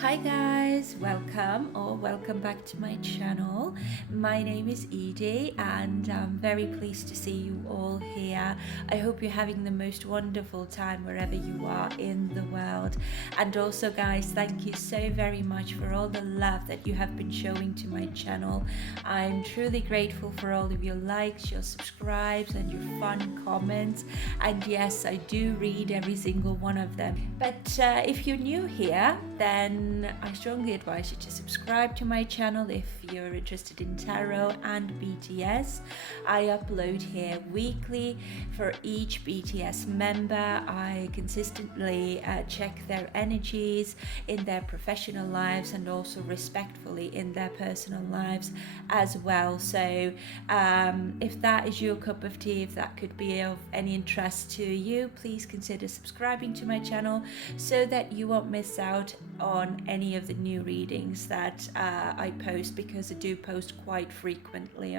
Hi guys, welcome back to my channel. My name is Edie and I'm very pleased to see you all here. I hope you're having the most wonderful time wherever you are in the world. And also guys, thank you so very much for all the love that you have been showing to my channel. I'm truly grateful for all of your likes, your subscribes and your fun comments. And yes, I do read every single one of them. But if you're new here, then I strongly advise you to subscribe to my channel if you're interested in tarot and BTS. I upload here weekly for each BTS member. I consistently check their energies in their professional lives and also respectfully in their personal lives as well. So if that is your cup of tea, if that could be of any interest to you, please consider subscribing to my channel so that you won't miss out on any of the new readings that I post, because I do post quite frequently.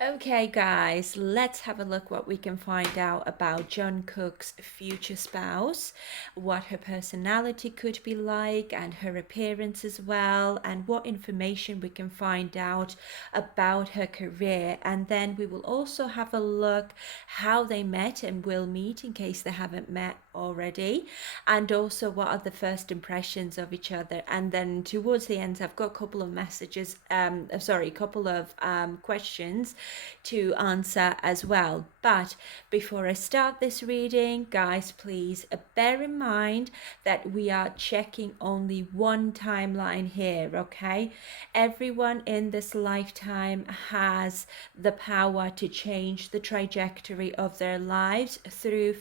Okay guys, let's have a look what we can find out about Jungkook's future spouse, what her personality could be like and her appearance as well, and what information we can find out about her career. And then we will also have a look how they met and will meet in case they haven't met already, and also what are the first impressions of each other. And then towards the end I've got a couple of messages, questions to answer as well. But before I start this reading, guys, please bear in mind that we are checking only one timeline here, okay? Everyone in this lifetime has the power to change the trajectory of their lives through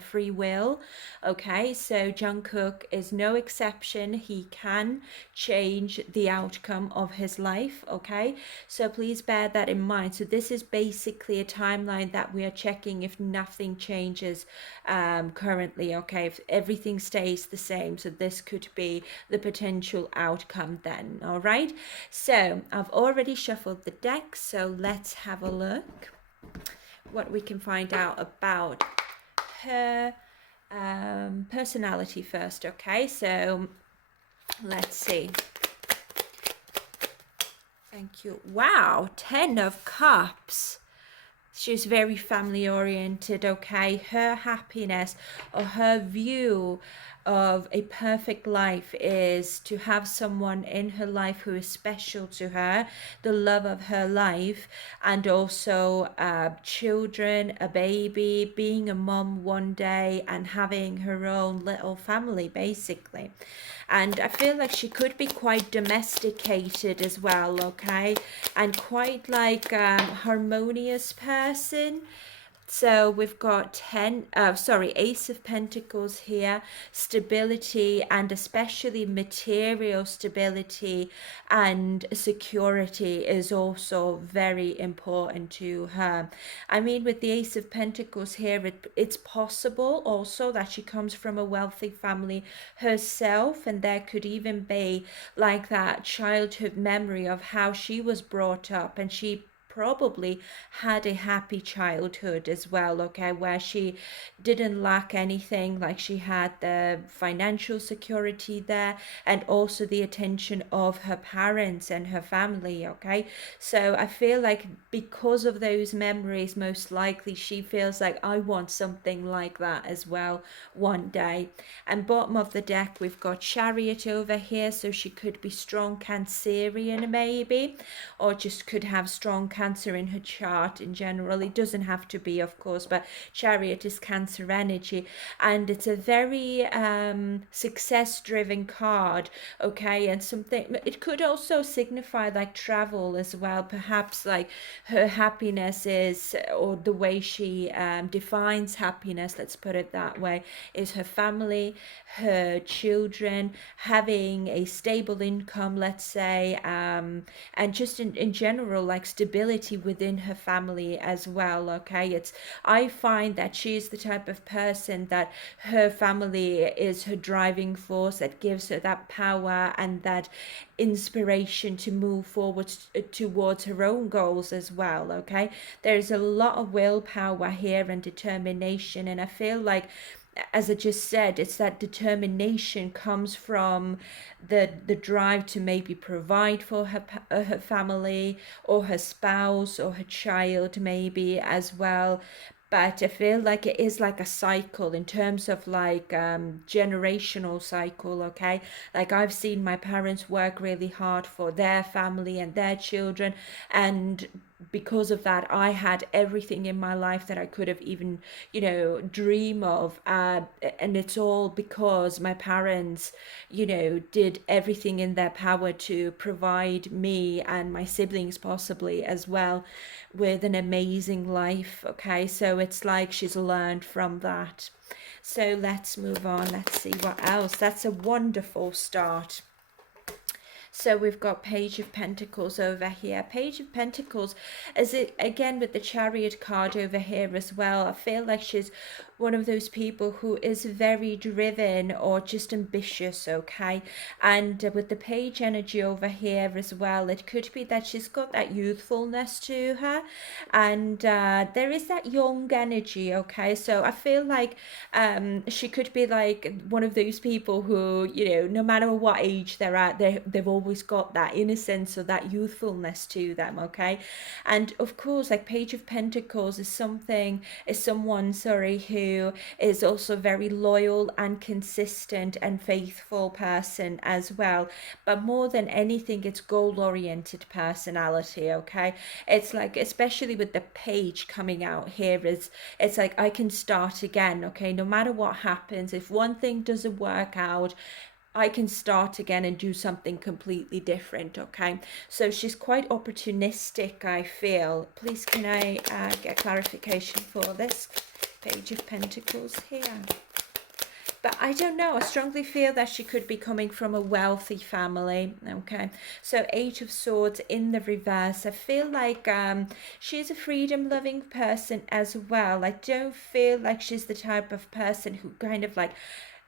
free will. Okay, so Jungkook is no exception. He can change the outcome of his life. Okay, so please bear that in mind. So this is basically a timeline that we are checking if nothing changes currently. Okay, if everything stays the same, so this could be the potential outcome then. All right, so I've already shuffled the deck, so let's have a look what we can find out about her personality first. Okay, so let's see. Thank you. Wow, 10 of Cups. She's very family oriented. Okay, her happiness or her view of a perfect life is to have someone in her life who is special to her, the love of her life, and also children, a baby, being a mom one day and having her own little family basically. And I feel like she could be quite domesticated as well, okay, and quite like harmonious person. So we've got Ace of Pentacles here, stability, and especially material stability and security is also very important to her. I mean, with the Ace of Pentacles here, it's possible also that she comes from a wealthy family herself, and there could even be like that childhood memory of how she was brought up, and she probably had a happy childhood as well, okay, where she didn't lack anything. Like she had the financial security there and also the attention of her parents and her family, okay. So I feel like because of those memories, most likely she feels like I want something like that as well one day. And bottom of the deck we've got Chariot over here, so she could be strong Cancerian maybe, or just could have strong Cancer in her chart in general. It doesn't have to be, of course, but Chariot is Cancer energy, and it's a very success driven card, okay. And something, it could also signify like travel as well. Perhaps like her happiness is, or the way she defines happiness, let's put it that way, is her family, her children, having a stable income, let's say, and just in general like stability within her family as well, okay. I find that she's the type of person that her family is her driving force, that gives her that power and that inspiration to move forward towards her own goals as well, okay. There's a lot of willpower here and determination, and I feel like as I just said, it's that determination comes from the drive to maybe provide for her family or her spouse or her child maybe as well. But I feel like it is like a cycle in terms of like generational cycle, okay? Like I've seen my parents work really hard for their family and their children, and because of that I had everything in my life that I could have even, dream of, and it's all because my parents, did everything in their power to provide me and my siblings possibly as well with an amazing life. Okay, so it's like she's learned from that. So let's move on. Let's see what else. That's a wonderful start. So we've got Page of Pentacles over here. Page of Pentacles, as it again with the Chariot card over here as well. I feel like she's one of those people who is very driven or just ambitious, okay? And with the Page energy over here as well, it could be that she's got that youthfulness to her, and there is that young energy, okay? So I feel like she could be like one of those people who, no matter what age they're at, they've always got that innocence or that youthfulness to them, okay? And of course, like Page of Pentacles is someone, sorry, who is also very loyal and consistent and faithful person as well. But more than anything, it's goal-oriented personality, okay? It's like, especially with the page coming out here, it's like I can start again, okay? No matter what happens, if one thing doesn't work out, I can start again and do something completely different, okay? So she's quite opportunistic, I feel. Please, can I get clarification for this Page of Pentacles here? But I don't know, I strongly feel that she could be coming from a wealthy family, okay? So Eight of Swords in the reverse. I feel like she's a freedom-loving person as well. I don't feel like she's the type of person who kind of like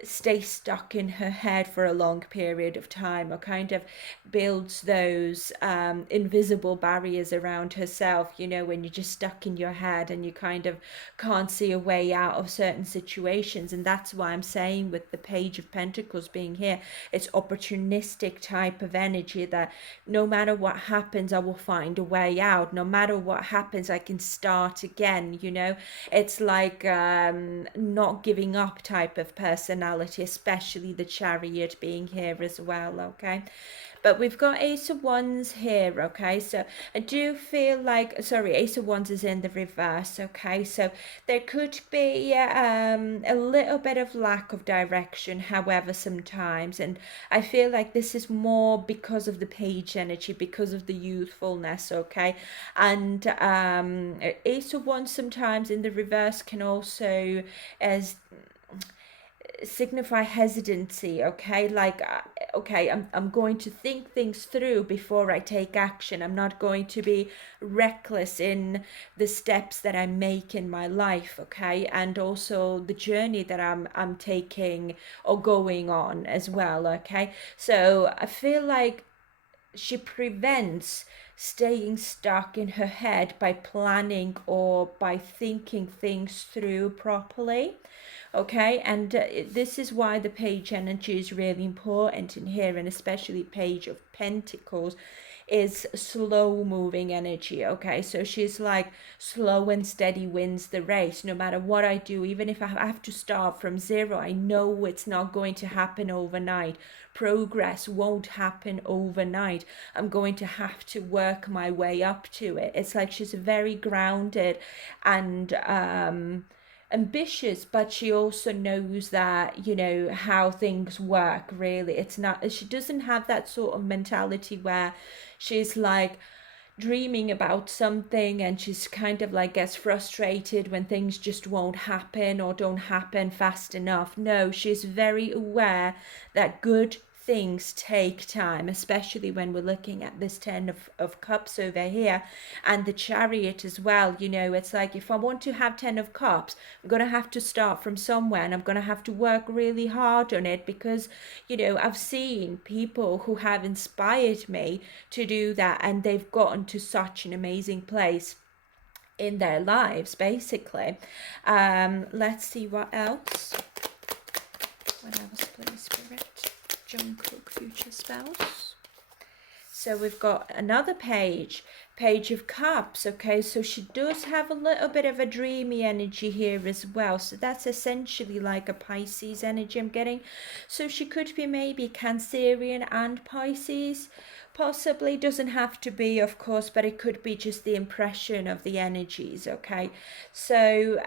stay stuck in her head for a long period of time, or kind of builds those invisible barriers around herself, when you're just stuck in your head and you kind of can't see a way out of certain situations. And that's why I'm saying with the Page of Pentacles being here, it's opportunistic type of energy, that no matter what happens, I will find a way out. No matter what happens, I can start again. It's like not giving up type of personality, especially the Chariot being here as well, okay? But we've got Ace of Wands here, okay? So I do feel like, sorry, Ace of Wands is in the reverse, okay? So there could be a little bit of lack of direction, however, sometimes. And I feel like this is more because of the Page energy, because of the youthfulness, okay? And Ace of Wands sometimes in the reverse can also as signify hesitancy, okay? Like okay, I'm going to think things through before I take action. I'm not going to be reckless in the steps that I make in my life, okay? And also the journey that I'm taking or going on as well, okay? So I feel like she prevents staying stuck in her head by planning or by thinking things through properly, okay? And this is why the Page energy is really important in here, and especially Page of Pentacles is slow moving energy, okay? So she's like, slow and steady wins the race. No matter what I do, even if I have to start from zero, I know it's not going to happen overnight. Progress won't happen overnight. I'm going to have to work my way up to it. It's like she's very grounded and ambitious, but she also knows that, how things work, really. It's not, she doesn't have that sort of mentality where she's like dreaming about something and she's kind of like gets frustrated when things just won't happen or don't happen fast enough. No, she's very aware that good things take time, especially when we're looking at this Ten of Cups over here and the Chariot as well. It's like, if I want to have Ten of Cups, I'm going to have to start from somewhere, and I'm going to have to work really hard on it, because I've seen people who have inspired me to do that, and they've gotten to such an amazing place in their lives, basically. Let's see what else. What else, please, Spirit? Jungkook Future Spouse. So we've got another page of cups. Okay, so she does have a little bit of a dreamy energy here as well, so that's essentially like a Pisces energy I'm getting. So she could be maybe Cancerian and Pisces, possibly. Doesn't have to be, of course, but it could be just the impression of the energies. Okay, so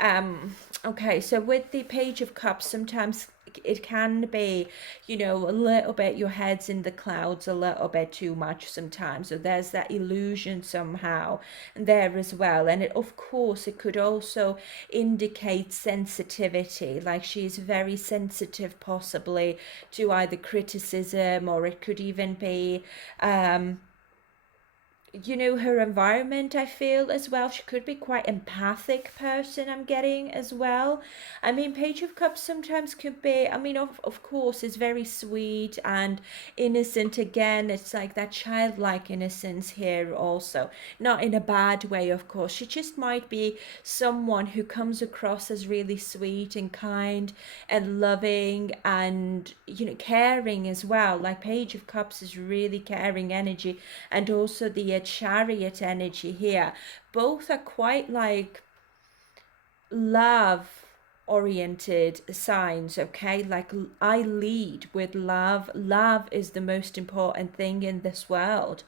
so with the page of cups, sometimes it can be, you know, a little bit your head's in the clouds a little bit too much sometimes, so there's that illusion somehow there as well. And it, of course, it could also indicate sensitivity, like she's very sensitive possibly to either criticism, or it could even be you know, her environment. I feel as well she could be quite empathic person I'm getting as well. I mean, page of cups sometimes could be, I mean, of course it's very sweet and innocent. Again, it's like that childlike innocence here also, not in a bad way, of course. She just might be someone who comes across as really sweet and kind and loving and, you know, caring as well. Like page of cups is really caring energy, and also the chariot energy here. Both are quite like love oriented signs. Okay, like I lead with love. Love is the most important thing in this world.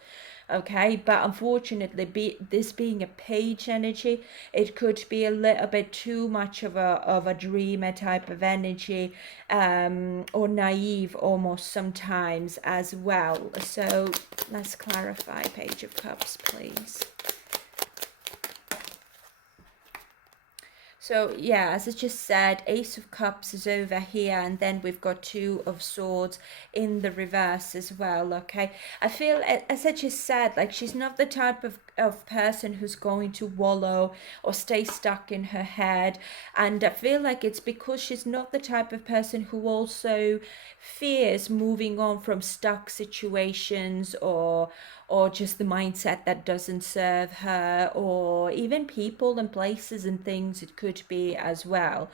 Okay, but unfortunately, this being a page energy, it could be a little bit too much of a dreamer type of energy, or naive almost sometimes as well. So let's clarify page of cups, please. So yeah, as I just said, Ace of Cups is over here, and then we've got Two of Swords in the reverse as well. Okay, I feel, as I just said, like she's not the type of person who's going to wallow or stay stuck in her head, and I feel like it's because she's not the type of person who also fears moving on from stuck situations, or just the mindset that doesn't serve her, or even people and places and things it could be as well.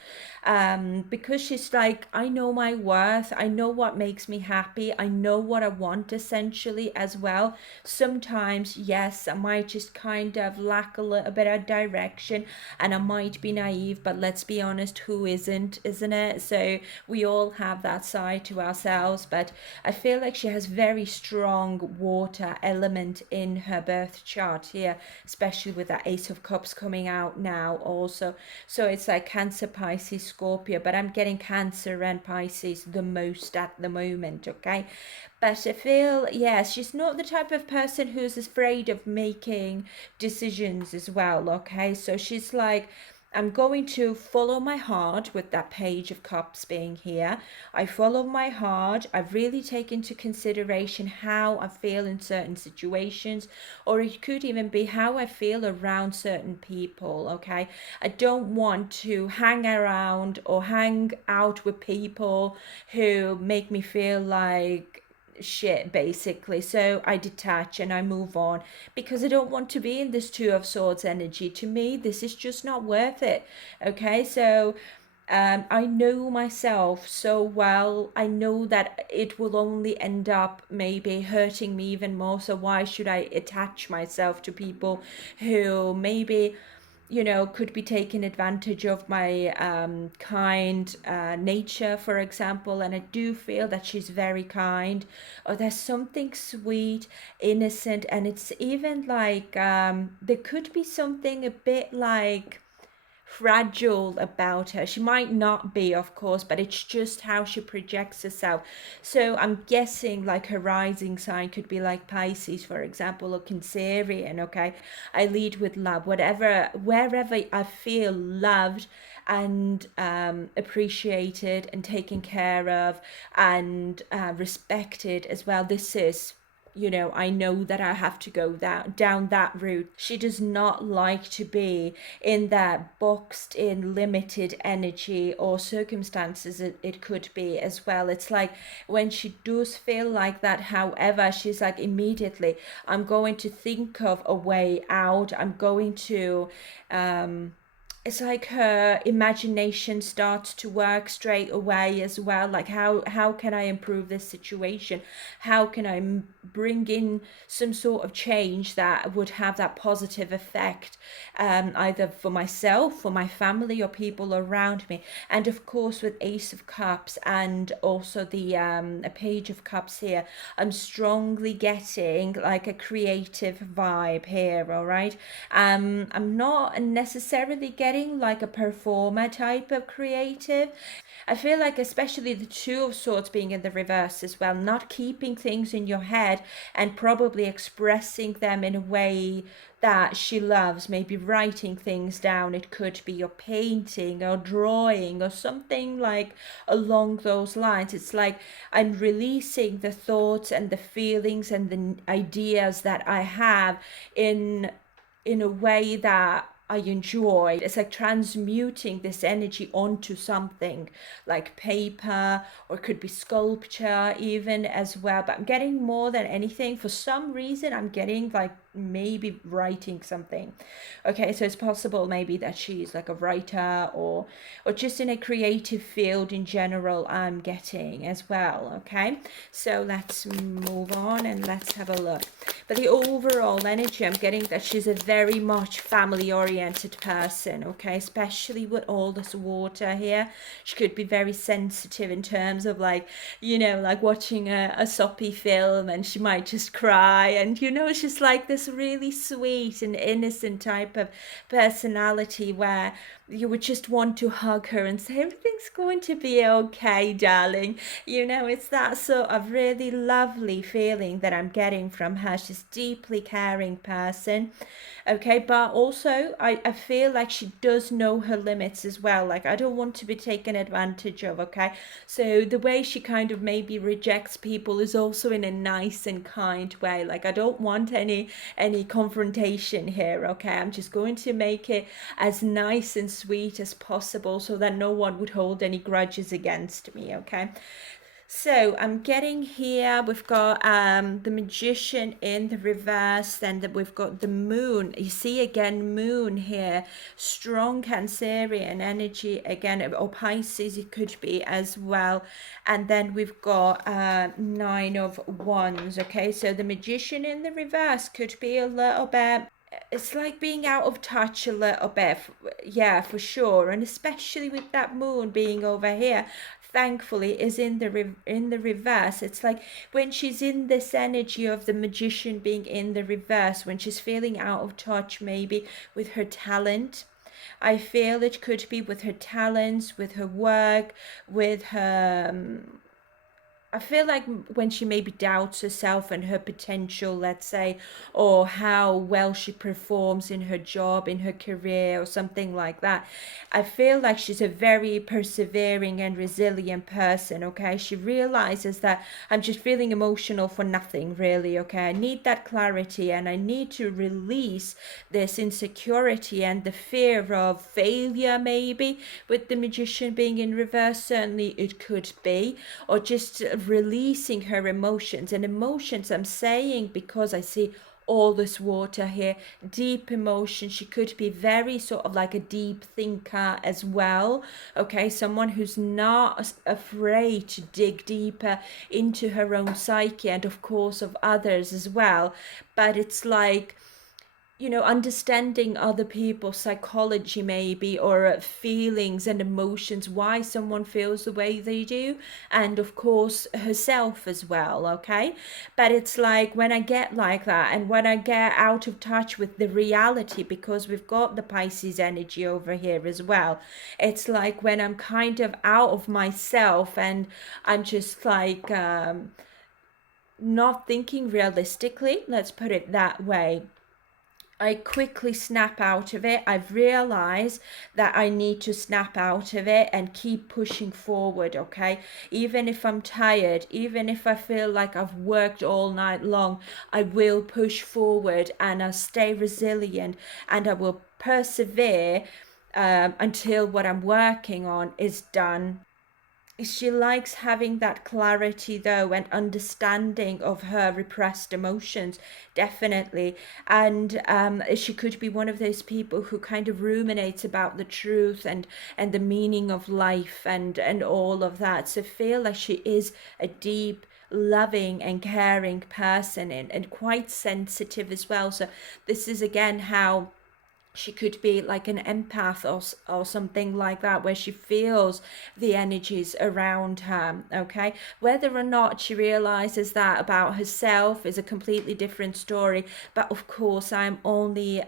Because she's like, I know my worth, I know what makes me happy, I know what I want essentially as well. Sometimes, yes, I might just kind of lack a little bit of direction, and I might be naive, but let's be honest, who isn't, isn't it? So we all have that side to ourselves, but I feel like she has very strong water element in her birth chart here, especially with that Ace of Cups coming out now also. So it's like Cancer, Pisces, Scorpio, but I'm getting Cancer and Pisces the most at the moment. Okay, but I feel, yes, she's not the type of person who's afraid of making decisions as well. Okay, so she's like, I'm going to follow my heart with that Page of Cups being here. I follow my heart. I've really taken into consideration how I feel in certain situations, or it could even be how I feel around certain people. Okay, I don't want to hang around or hang out with people who make me feel like shit basically. So I detach and I move on, because I don't want to be in this Two of Swords energy. To me, this is just not worth it. Okay, so I know myself so well. I know that it will only end up maybe hurting me even more. So why should I attach myself to people who maybe, you know, could be taking advantage of my kind nature, for example. And I do feel that she's very kind, or there's something sweet, innocent, and it's even like there could be something a bit like fragile about her. She might not be, of course, but it's just how she projects herself. So I'm guessing like her rising sign could be like Pisces, for example, or Cancerian. Okay, I lead with love. Whatever, wherever I feel loved and appreciated and taken care of and respected as well, this is, you know, I know that I have to go down that route. She does not like to be in that boxed in limited energy or circumstances. It could be as well. It's like when she does feel like that, however, she's like, immediately I'm going to think of a way out. I'm going to it's like her imagination starts to work straight away as well. Like, how can I improve this situation? How can I bring in some sort of change that would have that positive effect, either for myself, for my family, or people around me? And of course, with Ace of Cups and also the a Page of Cups here, I'm strongly getting like a creative vibe here. All right, I'm not necessarily getting like a performer type of creative. I feel like, especially the Two of Swords being in the reverse as well, not keeping things in your head and probably expressing them in a way that she loves, maybe writing things down. It could be your painting or drawing or something like along those lines. It's like I'm releasing the thoughts and the feelings and the ideas that I have in a way that I enjoy. It's like transmuting this energy onto something like paper, or it could be sculpture even as well. But I'm getting, more than anything, for some reason, I'm getting like maybe writing something. Okay, so it's possible maybe that she's like a writer, or just in a creative field in general, I'm getting as well. Okay, so let's move on and let's have a look. But the overall energy, I'm getting that she's a very much family oriented person. Okay, especially with all this water here. She could be very sensitive in terms of, like, like watching a soppy film, and she might just cry. And she's like this really sweet and innocent type of personality, where you would just want to hug her and say, everything's going to be okay, darling. It's that sort of really lovely feeling that I'm getting from her. She's a deeply caring person. Okay, but also I feel like she does know her limits as well. Like, I don't want to be taken advantage of. Okay, so the way she kind of maybe rejects people is also in a nice and kind way. Like, I don't want any confrontation here. Okay, I'm just going to make it as nice and sweet as possible, so that no one would hold any grudges against me. Okay, so I'm getting here, we've got the Magician in the reverse, then we've got the Moon. You see again, Moon here, strong Cancerian energy again, or Pisces it could be as well. And then we've got Nine of Wands. Okay, so the Magician in the reverse could be a little bit, it's like being out of touch a little bit. Yeah, for sure. And especially with that Moon being over here, thankfully is in the reverse. It's like when she's in this energy of the Magician being in the reverse, when she's feeling out of touch maybe with her talent. I feel it could be with her talents, with her work, with her I feel like when she maybe doubts herself and her potential, let's say, or how well she performs in her job, in her career, or something like that, I feel like she's a very persevering and resilient person. Okay, she realizes that I'm just feeling emotional for nothing, really. Okay, I need that clarity, and I need to release this insecurity and the fear of failure, maybe with the Magician being in reverse. Certainly it could be, or just releasing her emotions. And emotions, I'm saying, because I see all this water here, deep emotion. She could be very sort of like a deep thinker as well. Okay, someone who's not afraid to dig deeper into her own psyche, and of course of others as well. But it's like, understanding other people's psychology, maybe, or feelings and emotions, why someone feels the way they do, and of course herself as well. Okay, but it's like when I get like that, and when I get out of touch with the reality, because we've got the Pisces energy over here as well, it's like when I'm kind of out of myself, and I'm just like not thinking realistically, let's put it that way. I quickly snap out of it. I've realized that I need to snap out of it and keep pushing forward, okay? Even if I'm tired, even if I feel like I've worked all night long, I will push forward, and I'll stay resilient, and I will persevere until what I'm working on is done. she likes having that clarity though and understanding of her repressed emotions, definitely. And she could be one of those people who kind of ruminates about the truth and the meaning of life and all of that. So feel like she is a deep, loving and caring person, and quite sensitive as well. So this is again how she could be like an empath or something like that, where she feels the energies around her. Okay, whether or not she realizes that about herself is a completely different story, but of course I'm only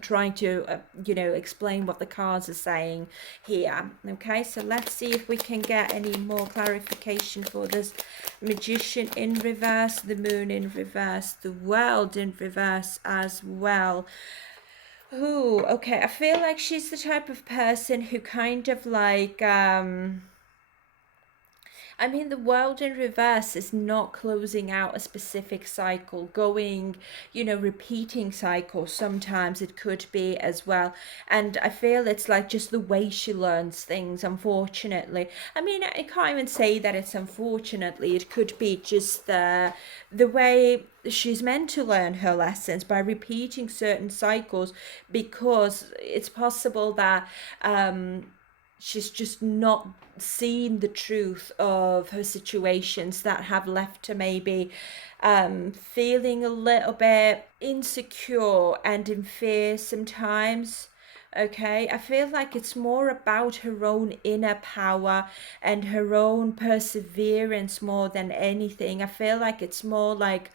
trying to explain what the cards are saying here. Okay, so let's see if we can get any more clarification for this Magician in reverse, the Moon in reverse, the World in reverse as well. Ooh, okay. I feel like she's the type of person who kind of like I mean, the world in reverse is not closing out a specific cycle, going, repeating cycles. Sometimes it could be as well. And I feel it's like just the way she learns things, unfortunately. I mean, I can't even say that it's unfortunately. It could be just the way she's meant to learn her lessons by repeating certain cycles, because it's possible that she's just not seen the truth of her situations that have left her maybe feeling a little bit insecure and in fear sometimes. Okay, I feel like it's more about her own inner power and her own perseverance more than anything. I feel like it's more like,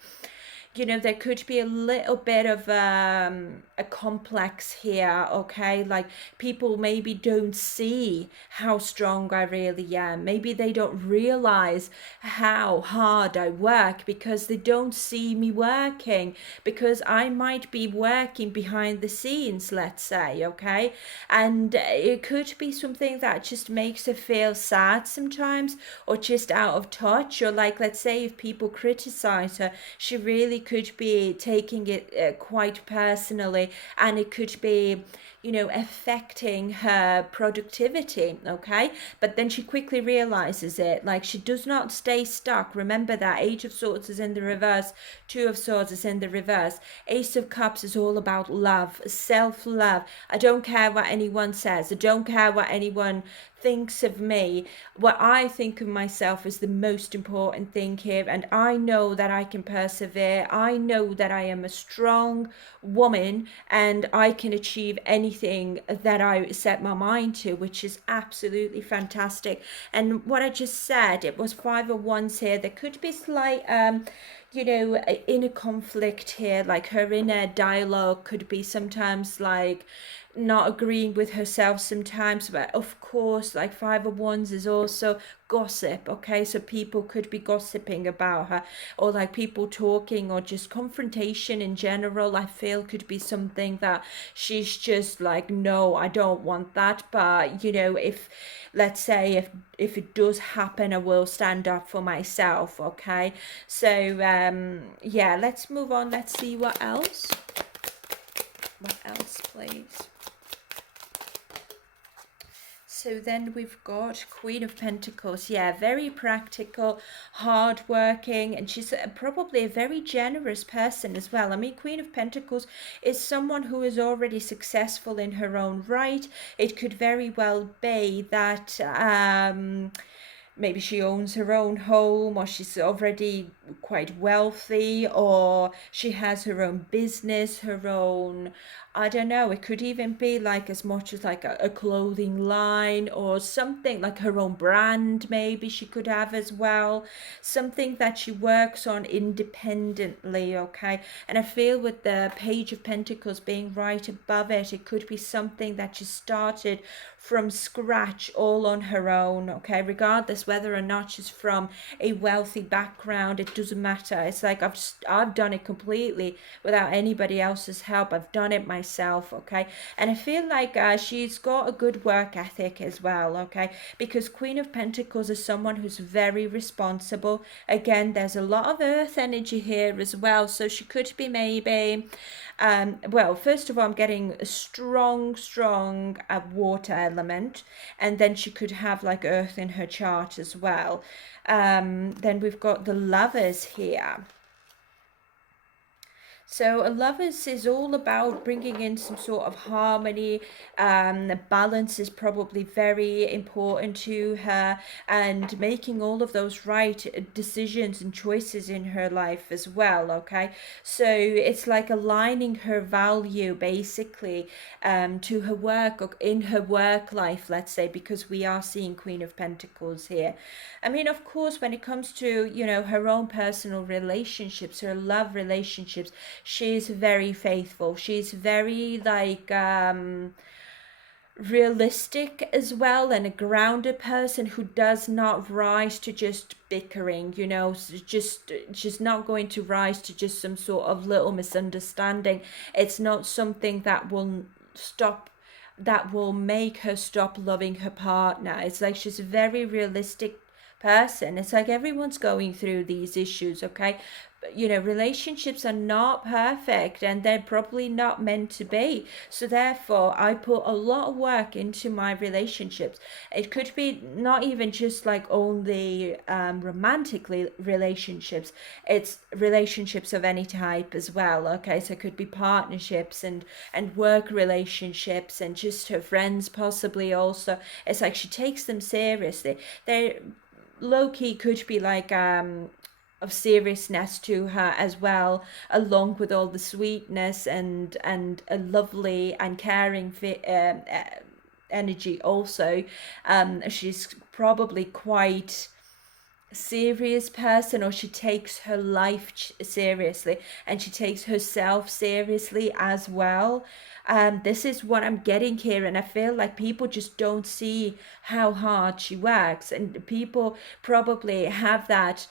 there could be a little bit of a complex here, okay? Like people maybe don't see how strong I really am. Maybe they don't realize how hard I work because they don't see me working, because I might be working behind the scenes, let's say, okay? And it could be something that just makes her feel sad sometimes, or just out of touch, or like, let's say if people criticize her, she really could be taking it quite personally, and it could be affecting her productivity. Okay, but then she quickly realizes it. Like, she does not stay stuck. Remember that Eight of Swords is in the reverse, Two of Swords is in the reverse, Ace of Cups is all about love, self-love. I don't care what anyone says, I don't care what anyone thinks of me. What I think of myself is the most important thing here, and I know that I can persevere. I know that I am a strong woman and I can achieve anything that I set my mind to, which is absolutely fantastic. And what I just said, it was Five of Wands here. There could be slight inner conflict here, like her inner dialogue could be sometimes like not agreeing with herself sometimes. But of course, like Five of Wands is also gossip. Okay, so people could be gossiping about her, or like people talking, or just confrontation in general, I feel could be something that she's just like, no, I don't want that. But if, let's say, if it does happen, I will stand up for myself. Okay, so yeah, let's move on. Let's see what else, please. So then we've got Queen of Pentacles. Yeah, very practical, hardworking, and she's probably a very generous person as well. I mean, Queen of Pentacles is someone who is already successful in her own right. It could very well be that maybe she owns her own home, or she's already quite wealthy, or she has her own business, her own, I don't know, it could even be like as much as like a clothing line, or something like her own brand, maybe she could have as well. Something that she works on independently, okay? And I feel with the Page of Pentacles being right above it, it could be something that she started from scratch all on her own, okay? Regardless whether or not she's from a wealthy background, it it doesn't matter. It's like I've done it completely without anybody else's help. I've done it myself, okay? And I feel like she's got a good work ethic as well, okay? Because Queen of Pentacles is someone who's very responsible. Again, there's a lot of earth energy here as well, so she could be maybe well, first of all, I'm getting a strong water element, and then she could have like earth in her chart as well. Then we've got the Lovers here. So a Lovers is all about bringing in some sort of harmony. Balance is probably very important to her, and making all of those right decisions and choices in her life as well, okay? So it's like aligning her value basically to her work, or in her work life, let's say, because we are seeing Queen of Pentacles here. I mean, of course, when it comes to, you know, her own personal relationships, her love relationships, she's very faithful. She's very like realistic as well, and a grounded person who does not rise to just bickering, you know. Just she's not going to rise to just some sort of little misunderstanding. It's not something that will stop, that will make her stop loving her partner. It's like she's a very realistic person. It's like everyone's going through these issues, okay? You know, relationships are not perfect, and they're probably not meant to be. So therefore, I put a lot of work into my relationships. It could be not even just like only romantic relationships. It's relationships of any type as well, okay? So it could be partnerships and work relationships, and just her friends possibly also. It's like she takes them seriously. They're low-key could be like of seriousness to her as well, along with all the sweetness and a lovely and caring energy also. She's probably quite serious person, or she takes her life seriously, and she takes herself seriously as well. This is what I'm getting here, and I feel like people just don't see how hard she works, and people probably have that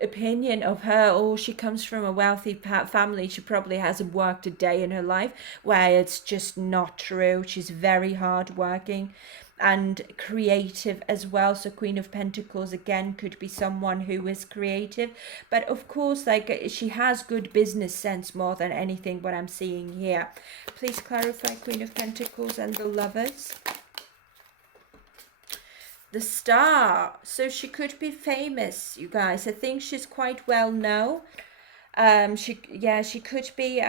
opinion of her. Oh, she comes from a wealthy family, she probably hasn't worked a day in her life, where it's just not true. She's very hard working and creative as well. So Queen of Pentacles again could be someone who is creative, but of course, like, she has good business sense more than anything, what I'm seeing here. Please clarify Queen of Pentacles and the Lovers. The Star. So she could be famous, you guys. I think she's quite well known. She could be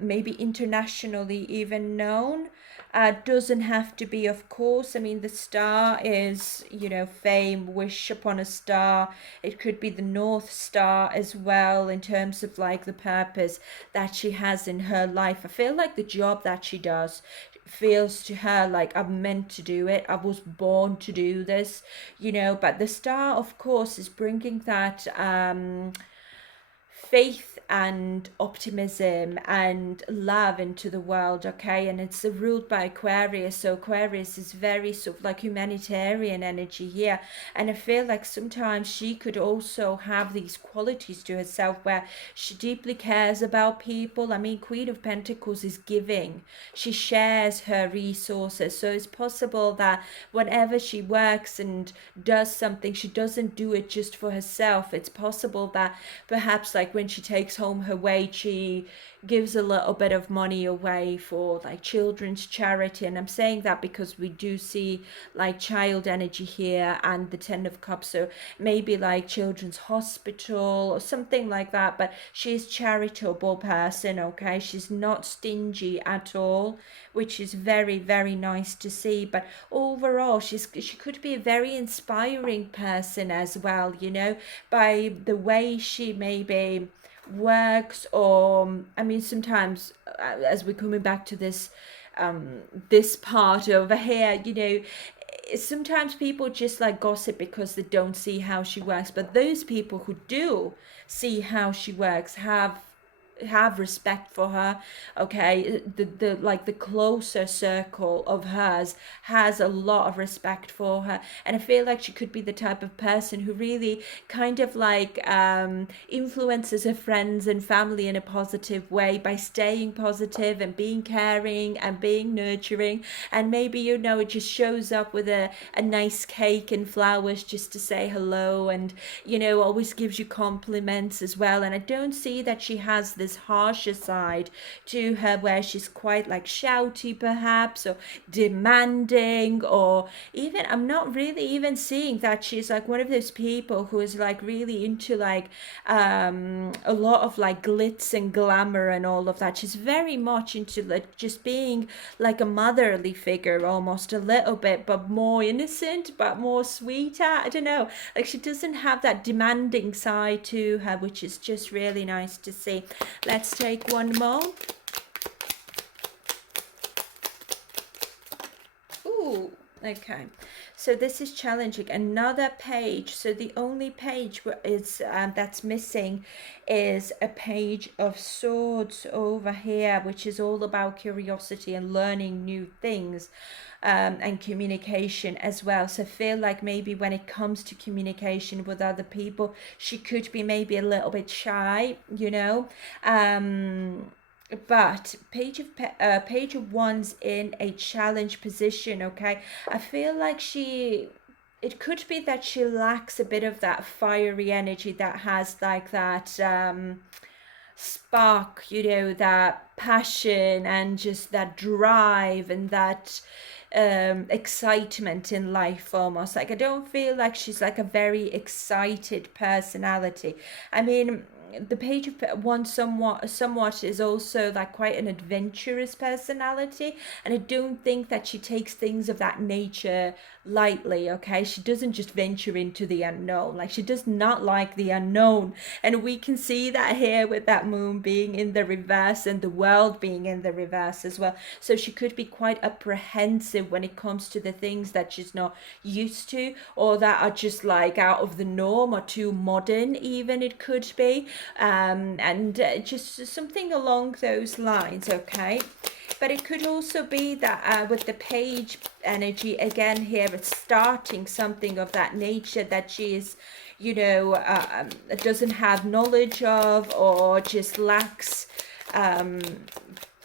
maybe internationally even known. Doesn't have to be, of course. I mean, the star is, you know, fame, wish upon a star. It could be the North Star as well, in terms of like the purpose that she has in her life. I feel like the job that she does feels to her like, I'm meant to do it, I was born to do this, you know. But the star, of course, is bringing that faith and optimism and love into the world, okay? And it's ruled by Aquarius, so Aquarius is very sort of like humanitarian energy here. And I feel like sometimes she could also have these qualities to herself, where she deeply cares about people. I mean, Queen of Pentacles is giving, she shares her resources, so it's possible that whenever she works and does something, she doesn't do it just for herself. It's possible that perhaps, like, when she takes home her wage, she gives a little bit of money away for like children's charity. And I'm saying that because we do see like child energy here and the Ten of Cups, so maybe like children's hospital or something like that. But she's charitable person, okay? She's not stingy at all, which is very, very nice to see. But overall, she could be a very inspiring person as well, you know, by the way she maybe works. Or I mean, sometimes as we're coming back to this this part over here, you know, sometimes people just like gossip because they don't see how she works. But those people who do see how she works have have respect for her. Okay, the like the closer circle of hers has a lot of respect for her, and I feel like she could be the type of person who really kind of like influences her friends and family in a positive way by staying positive and being caring and being nurturing. And maybe, you know, it just shows up with a nice cake and flowers just to say hello, and, you know, always gives you compliments as well. And I don't see that she has this harsher side to her where she's quite like shouty perhaps, or demanding, or even, I'm not really even seeing that she's like one of those people who is like really into like a lot of like glitz and glamour and all of that. She's very much into like just being like a motherly figure, almost a little bit, but more innocent, but more sweeter. I don't know, like she doesn't have that demanding side to her, which is just really nice to see. Let's take one more. Ooh, okay. So this is challenging. Another page. So the only page is that's missing is a page of swords over here, which is all about curiosity and learning new things. And communication as well. So I feel like maybe when it comes to communication with other people, she could be maybe a little bit shy, you know. But page of wands in a challenge position. Okay, I feel like it could be that she lacks a bit of that fiery energy that has like that spark, you know, that passion and just that drive and that excitement in life. Almost like I don't feel like she's like a very excited personality. I mean, the page of one somewhat is also like quite an adventurous personality, and I don't think that she takes things of that nature lightly. Okay, she doesn't just venture into the unknown. Like she does not like the unknown, and we can see that here with that moon being in the reverse and the world being in the reverse as well. So she could be quite apprehensive when it comes to the things that she's not used to, or that are just like out of the norm or too modern even, it could be. And just something along those lines. Okay, but it could also be that with the page energy again here, it's starting something of that nature that she is, you know, doesn't have knowledge of, or just lacks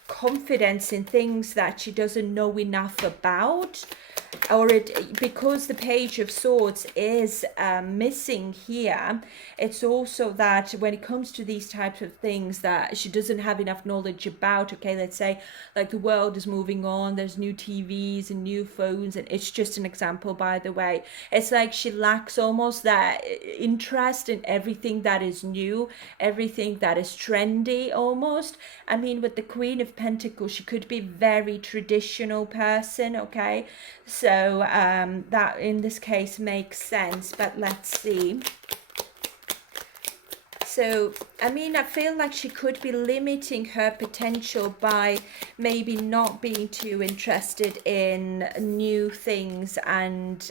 confidence in things that she doesn't know enough about. Or it, because the page of swords is missing here, it's also that when it comes to these types of things that she doesn't have enough knowledge about. Okay, let's say like the world is moving on, there's new TVs and new phones, and it's just an example, by the way. It's like she lacks almost that interest in everything that is new, everything that is trendy almost. I mean, with the Queen of Pentacles, she could be very traditional person. Okay, so that in this case makes sense. But let's see. So, I mean, I feel like she could be limiting her potential by maybe not being too interested in new things. And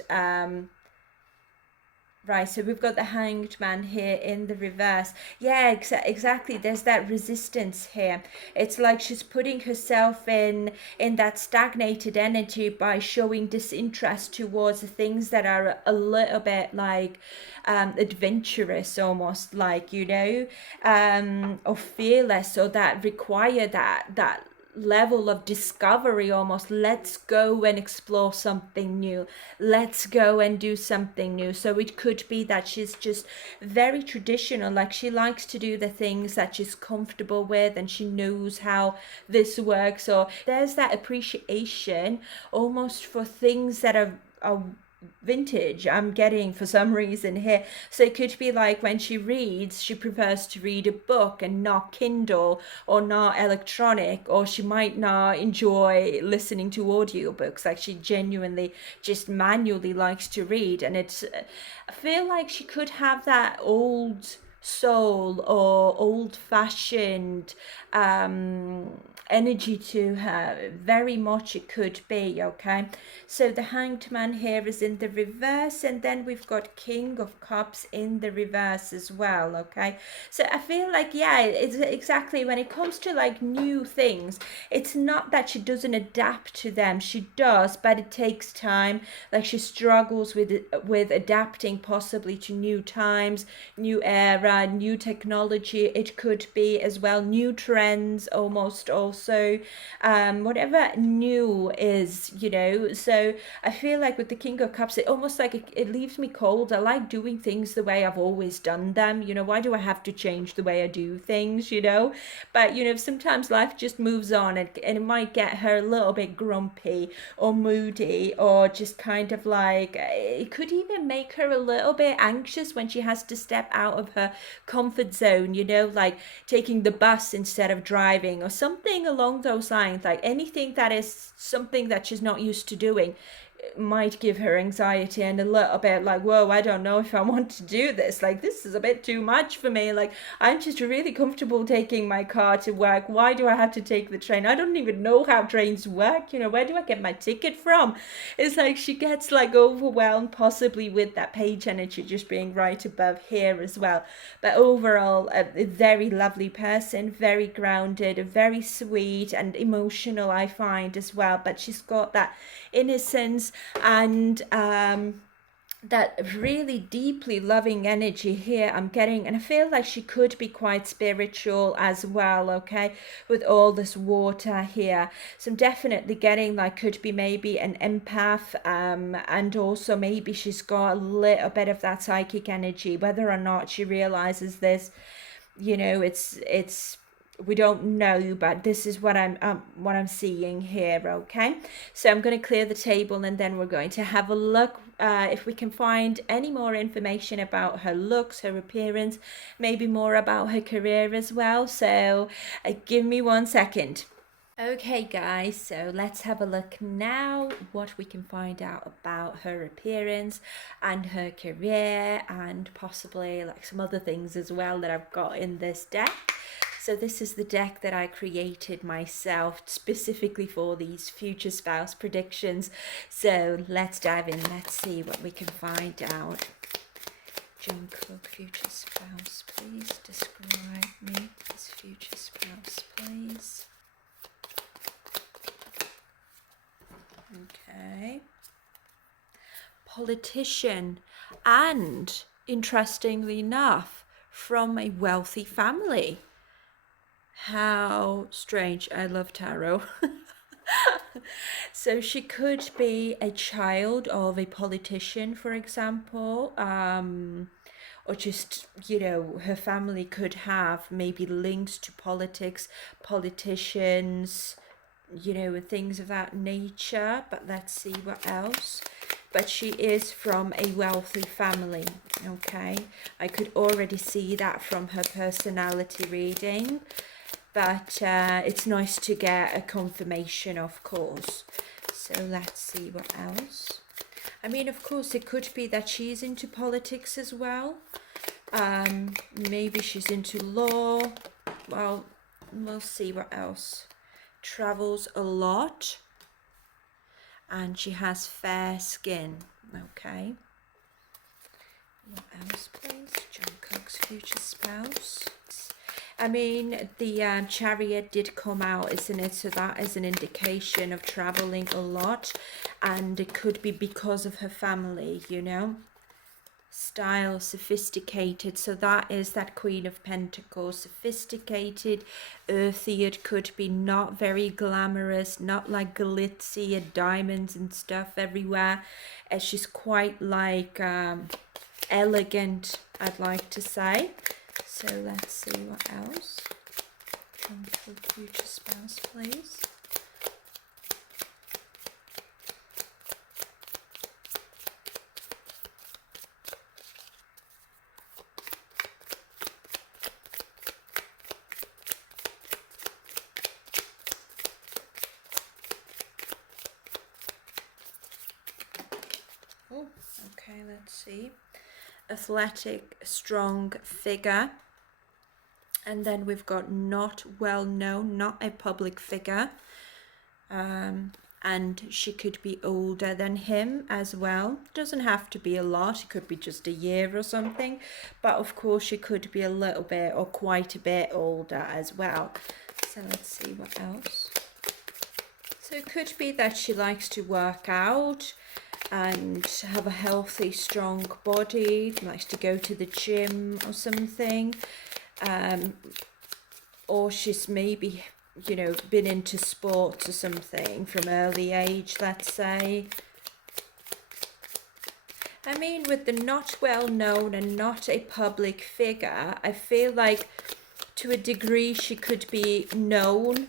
right, so we've got the Hanged Man here in the reverse. Yeah, exactly. There's that resistance here. It's like she's putting herself in that stagnated energy by showing disinterest towards the things that are a little bit like adventurous, almost like, you know, or fearless, or that require that level of discovery almost. Let's go and explore something new, let's go and do something new. So it could be that she's just very traditional, like she likes to do the things that she's comfortable with and she knows how this works. Or there's that appreciation almost for things that are vintage, I'm getting for some reason here. So it could be like when she reads, she prefers to read a book and not Kindle or not electronic, or she might not enjoy listening to audiobooks. Like she genuinely just manually likes to read. And it's, I feel like she could have that old soul or old-fashioned energy to her. Very much it could be, okay? So the Hanged Man here is in the reverse, and then we've got King of Cups in the reverse as well, okay? So I feel like, yeah, it's exactly when it comes to like new things, it's not that she doesn't adapt to them. She does, but it takes time. Like she struggles with adapting possibly to new times, new era, new technology. It could be as well new trends almost also, whatever new is, you know. So I feel like with the King of Cups, it almost like it leaves me cold. I like doing things the way I've always done them. You know, why do I have to change the way I do things, you know? But, you know, sometimes life just moves on, and it might get her a little bit grumpy or moody, or just kind of like, it could even make her a little bit anxious when she has to step out of her comfort zone, you know, like taking the bus instead of driving or something along those lines. Like anything that is something that she's not used to doing might give her anxiety and a little bit like, whoa, I don't know if I want to do this. Like, this is a bit too much for me. Like, I'm just really comfortable taking my car to work. Why do I have to take the train? I don't even know how trains work. You know, where do I get my ticket from? It's like she gets like overwhelmed, possibly with that page energy just being right above here as well. But overall, a very lovely person, very grounded, very sweet and emotional, I find as well. But she's got that innocence and that really deeply loving energy here I'm getting, and I feel like she could be quite spiritual as well, okay, with all this water here. So I'm definitely getting like could be maybe an empath, and also maybe she's got a little bit of that psychic energy. Whether or not she realizes this, you know, it's we don't know, but this is what I'm seeing here, okay? So I'm going to clear the table, and then we're going to have a look if we can find any more information about her looks, her appearance, maybe more about her career as well. So give me 1 second. Okay guys, so let's have a look now what we can find out about her appearance and her career, and possibly like some other things as well that I've got in this deck. So this is the deck that I created myself specifically for these future spouse predictions. So let's dive in, let's see what we can find out. Jungkook, future spouse, please describe me as future spouse, please. Okay. Politician, and interestingly enough, from a wealthy family. How strange. I love tarot. So she could be a child of a politician, for example, or just, you know, her family could have maybe links to politics, politicians, you know, and things of that nature. But let's see what else. But she is from a wealthy family, okay? I could already see that from her personality reading. But it's nice to get a confirmation, of course. So let's see what else. I mean, of course, it could be that she's into politics as well. Maybe she's into law. Well, we'll see what else. Travels a lot. And she has fair skin. Okay. What else, please? Jungkook's future spouse. I mean, the Chariot did come out, isn't it? So that is an indication of traveling a lot. And it could be because of her family, you know. Style, sophisticated. So that is that Queen of Pentacles. Sophisticated, earthy. It could be not very glamorous, not like glitzy and diamonds and stuff everywhere. She's quite like elegant, I'd like to say. So let's see what else. Come for future spouse, please. Oh, okay, let's see. athletic, strong figure. And then we've got not well known, not a public figure. And she could be older than him as well. Doesn't have to be a lot, it could be just a year or something, but of course she could be a little bit or quite a bit older as well. So let's see what else. So it could be that she likes to work out and have a healthy, strong body, likes to go to the gym or something, or she's maybe, you know, been into sports or something from early age, let's say. I mean, with the not well known and not a public figure, I feel like to a degree she could be known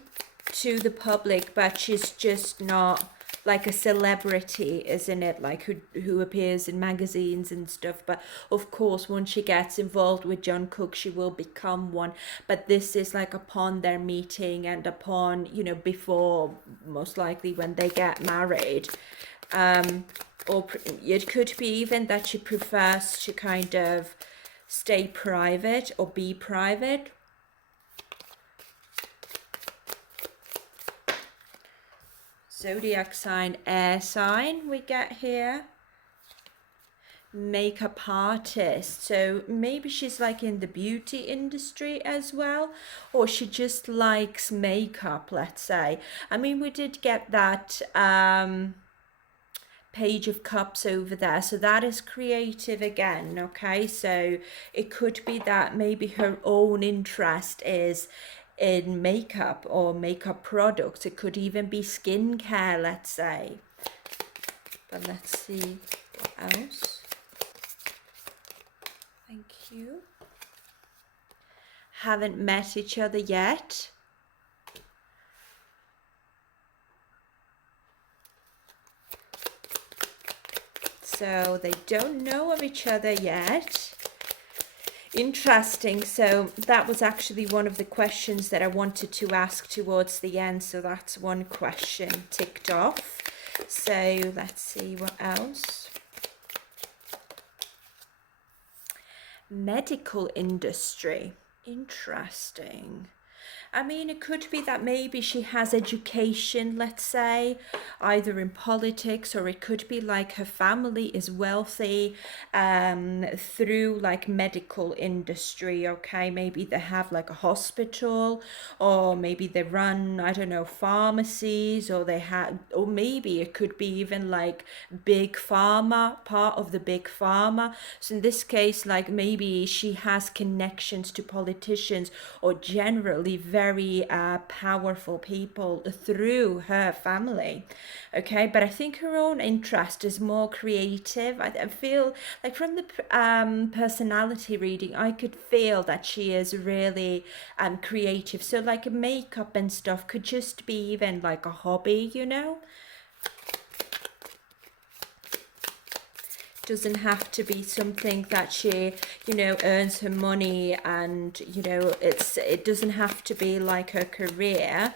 to the public, but she's just not like a celebrity, isn't it? Like who appears in magazines and stuff. But of course, once she gets involved with Jungkook, she will become one. But this is like upon their meeting and upon, you know, before, most likely when they get married. Or it could be even that she prefers to kind of stay private or be private. Zodiac sign, air sign we get here. Makeup artist, so maybe she's like in the beauty industry as well, or she just likes makeup, let's say. I mean, we did get that Page of Cups over there, so that is creative again. Okay, so it could be that maybe her own interest is in makeup or makeup products. It could even be skincare, let's say. But let's see what else. Thank you. Haven't met each other yet. So they don't know of each other yet. Interesting. So that was actually one of the questions that I wanted to ask towards the end. So that's one question ticked off. So let's see what else. Medical industry. Interesting. I mean, it could be that maybe she has education, let's say, either in politics, or it could be like her family is wealthy through like medical industry, okay? Maybe they have like a hospital, or maybe they run, I don't know, pharmacies, or they have, or maybe it could be even like big pharma, part of the big pharma. So in this case, like maybe she has connections to politicians or generally very powerful people through her family. Okay, but I think her own interest is more creative. I feel like from the personality reading, I could feel that she is really creative. So like makeup and stuff could just be even like a hobby, you know. Doesn't have to be something that she, you know, earns her money, and you know, it doesn't have to be like her career.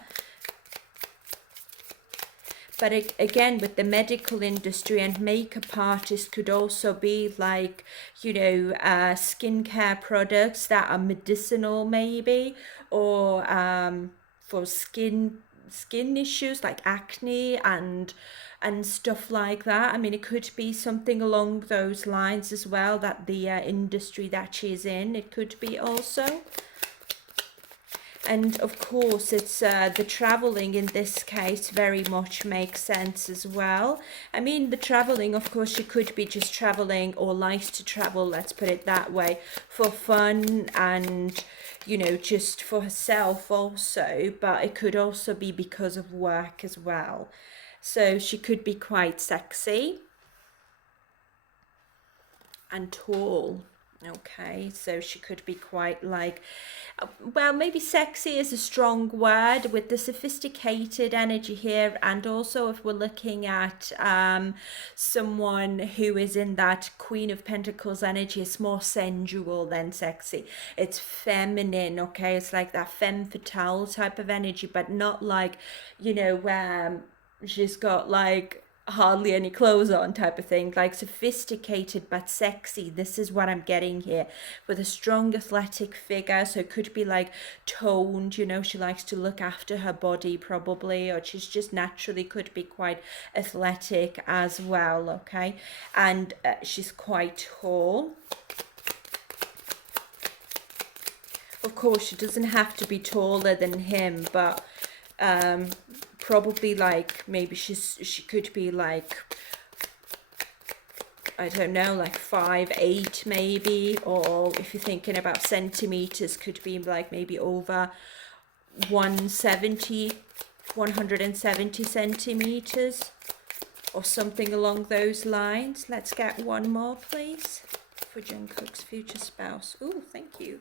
But again, with the medical industry and makeup artists could also be like, you know, skincare products that are medicinal maybe, or for skin issues like acne and stuff like that. I mean, it could be something along those lines as well, that the industry that she's in, it could be also. And of course, it's the traveling in this case very much makes sense as well. I mean, the traveling, of course, she could be just traveling or likes to travel, let's put it that way, for fun and, you know, just for herself also. But it could also be because of work as well. So she could be quite sexy and tall. Okay, so she could be quite like, well, maybe sexy is a strong word, with the sophisticated energy here. And also if we're looking at someone who is in that Queen of Pentacles energy, it's more sensual than sexy. It's feminine, okay? It's like that femme fatale type of energy, but not like, you know, where she's got like hardly any clothes on type of thing, like sophisticated but sexy. This is what I'm getting here, with a strong athletic figure. So it could be like toned, you know, she likes to look after her body probably, or she's just naturally could be quite athletic as well, okay? And she's quite tall. Of course, she doesn't have to be taller than him, but probably like maybe she could be like, I don't know, like 5'8" maybe, or if you're thinking about centimeters, could be like maybe over 170 centimeters or something along those lines. Let's get one more, please, for Jungkook's future spouse. Oh, thank you.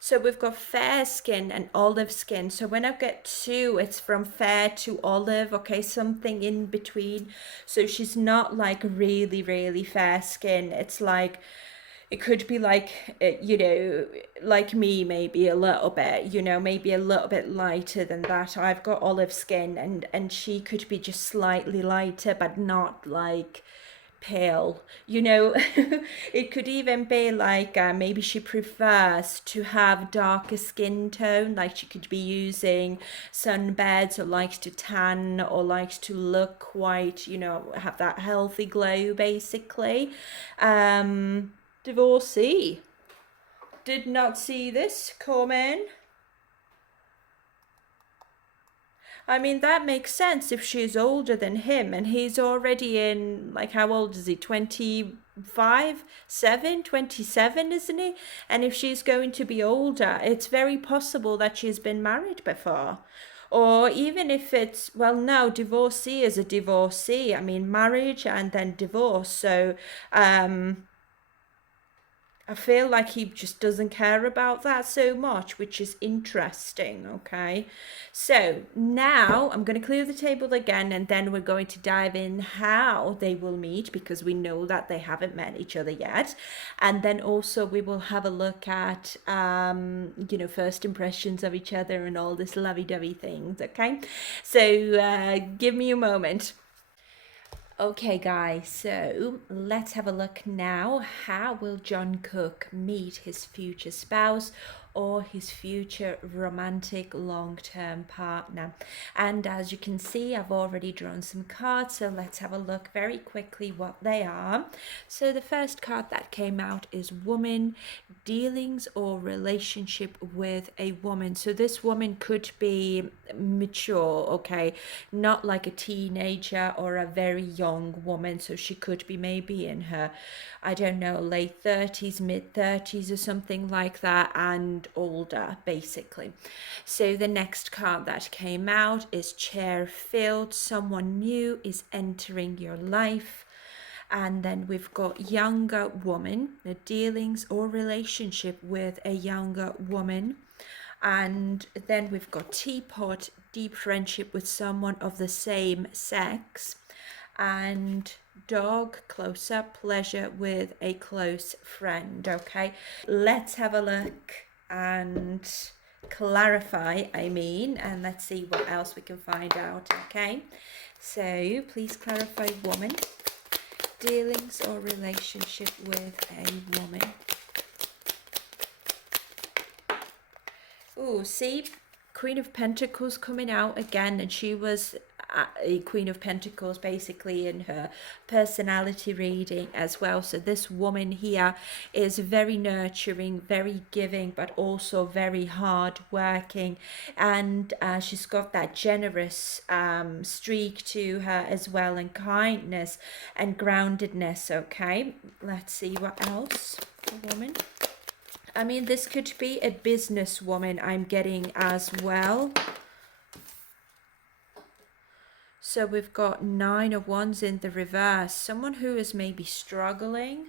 So we've got fair skin and olive skin. So when I get two, it's from fair to olive, okay, something in between. So she's not like really, really fair skin. It's like, it could be like, you know, like me, maybe a little bit, you know, maybe a little bit lighter than that. I've got olive skin, and she could be just slightly lighter, but not like pale, you know. It could even be like maybe she prefers to have darker skin tone, like she could be using sunbeds, or likes to tan, or likes to look quite, you know, have that healthy glow basically. Divorcee, did not see this coming. I mean, that makes sense if she's older than him, and he's already in, like, how old is he? 25, 27, isn't he? And if she's going to be older, it's very possible that she's been married before. Or even if it's, well, no, divorcee is a divorcee. I mean, marriage and then divorce. So, I feel like he just doesn't care about that so much, which is interesting, okay? So now I'm going to clear the table again, and then we're going to dive in how they will meet, because we know that they haven't met each other yet. And then also we will have a look at, you know, first impressions of each other and all this lovey-dovey things, okay? So give me a moment. Okay guys, so let's have a look now. How will Jungkook meet his future spouse or his future romantic long-term partner? And as you can see, I've already drawn some cards, so let's have a look very quickly what they are. So the first card that came out is woman, dealings or relationship with a woman. So this woman could be mature, okay, not like a teenager or a very young woman. So she could be maybe in her, I don't know, late 30s, mid 30s or something like that, and older basically. So the next card that came out is chair filled. Someone new is entering your life. And then we've got younger woman, the dealings or relationship with a younger woman. And then we've got teapot, deep friendship with someone of the same sex. And dog, closer, pleasure with a close friend, okay? Let's have a look and clarify, and let's see what else we can find out, okay? So please clarify woman, dealings or relationship with a woman. Oh, see, Queen of Pentacles coming out again, and she was a Queen of Pentacles basically in her personality reading as well. So this woman here is very nurturing, very giving, but also very hard working, and she's got that generous streak to her as well, and kindness and groundedness, okay? Let's see what else. A woman, I mean, this could be a businesswoman I'm getting as well. So we've got 9 of Wands in the reverse. Someone who is maybe struggling.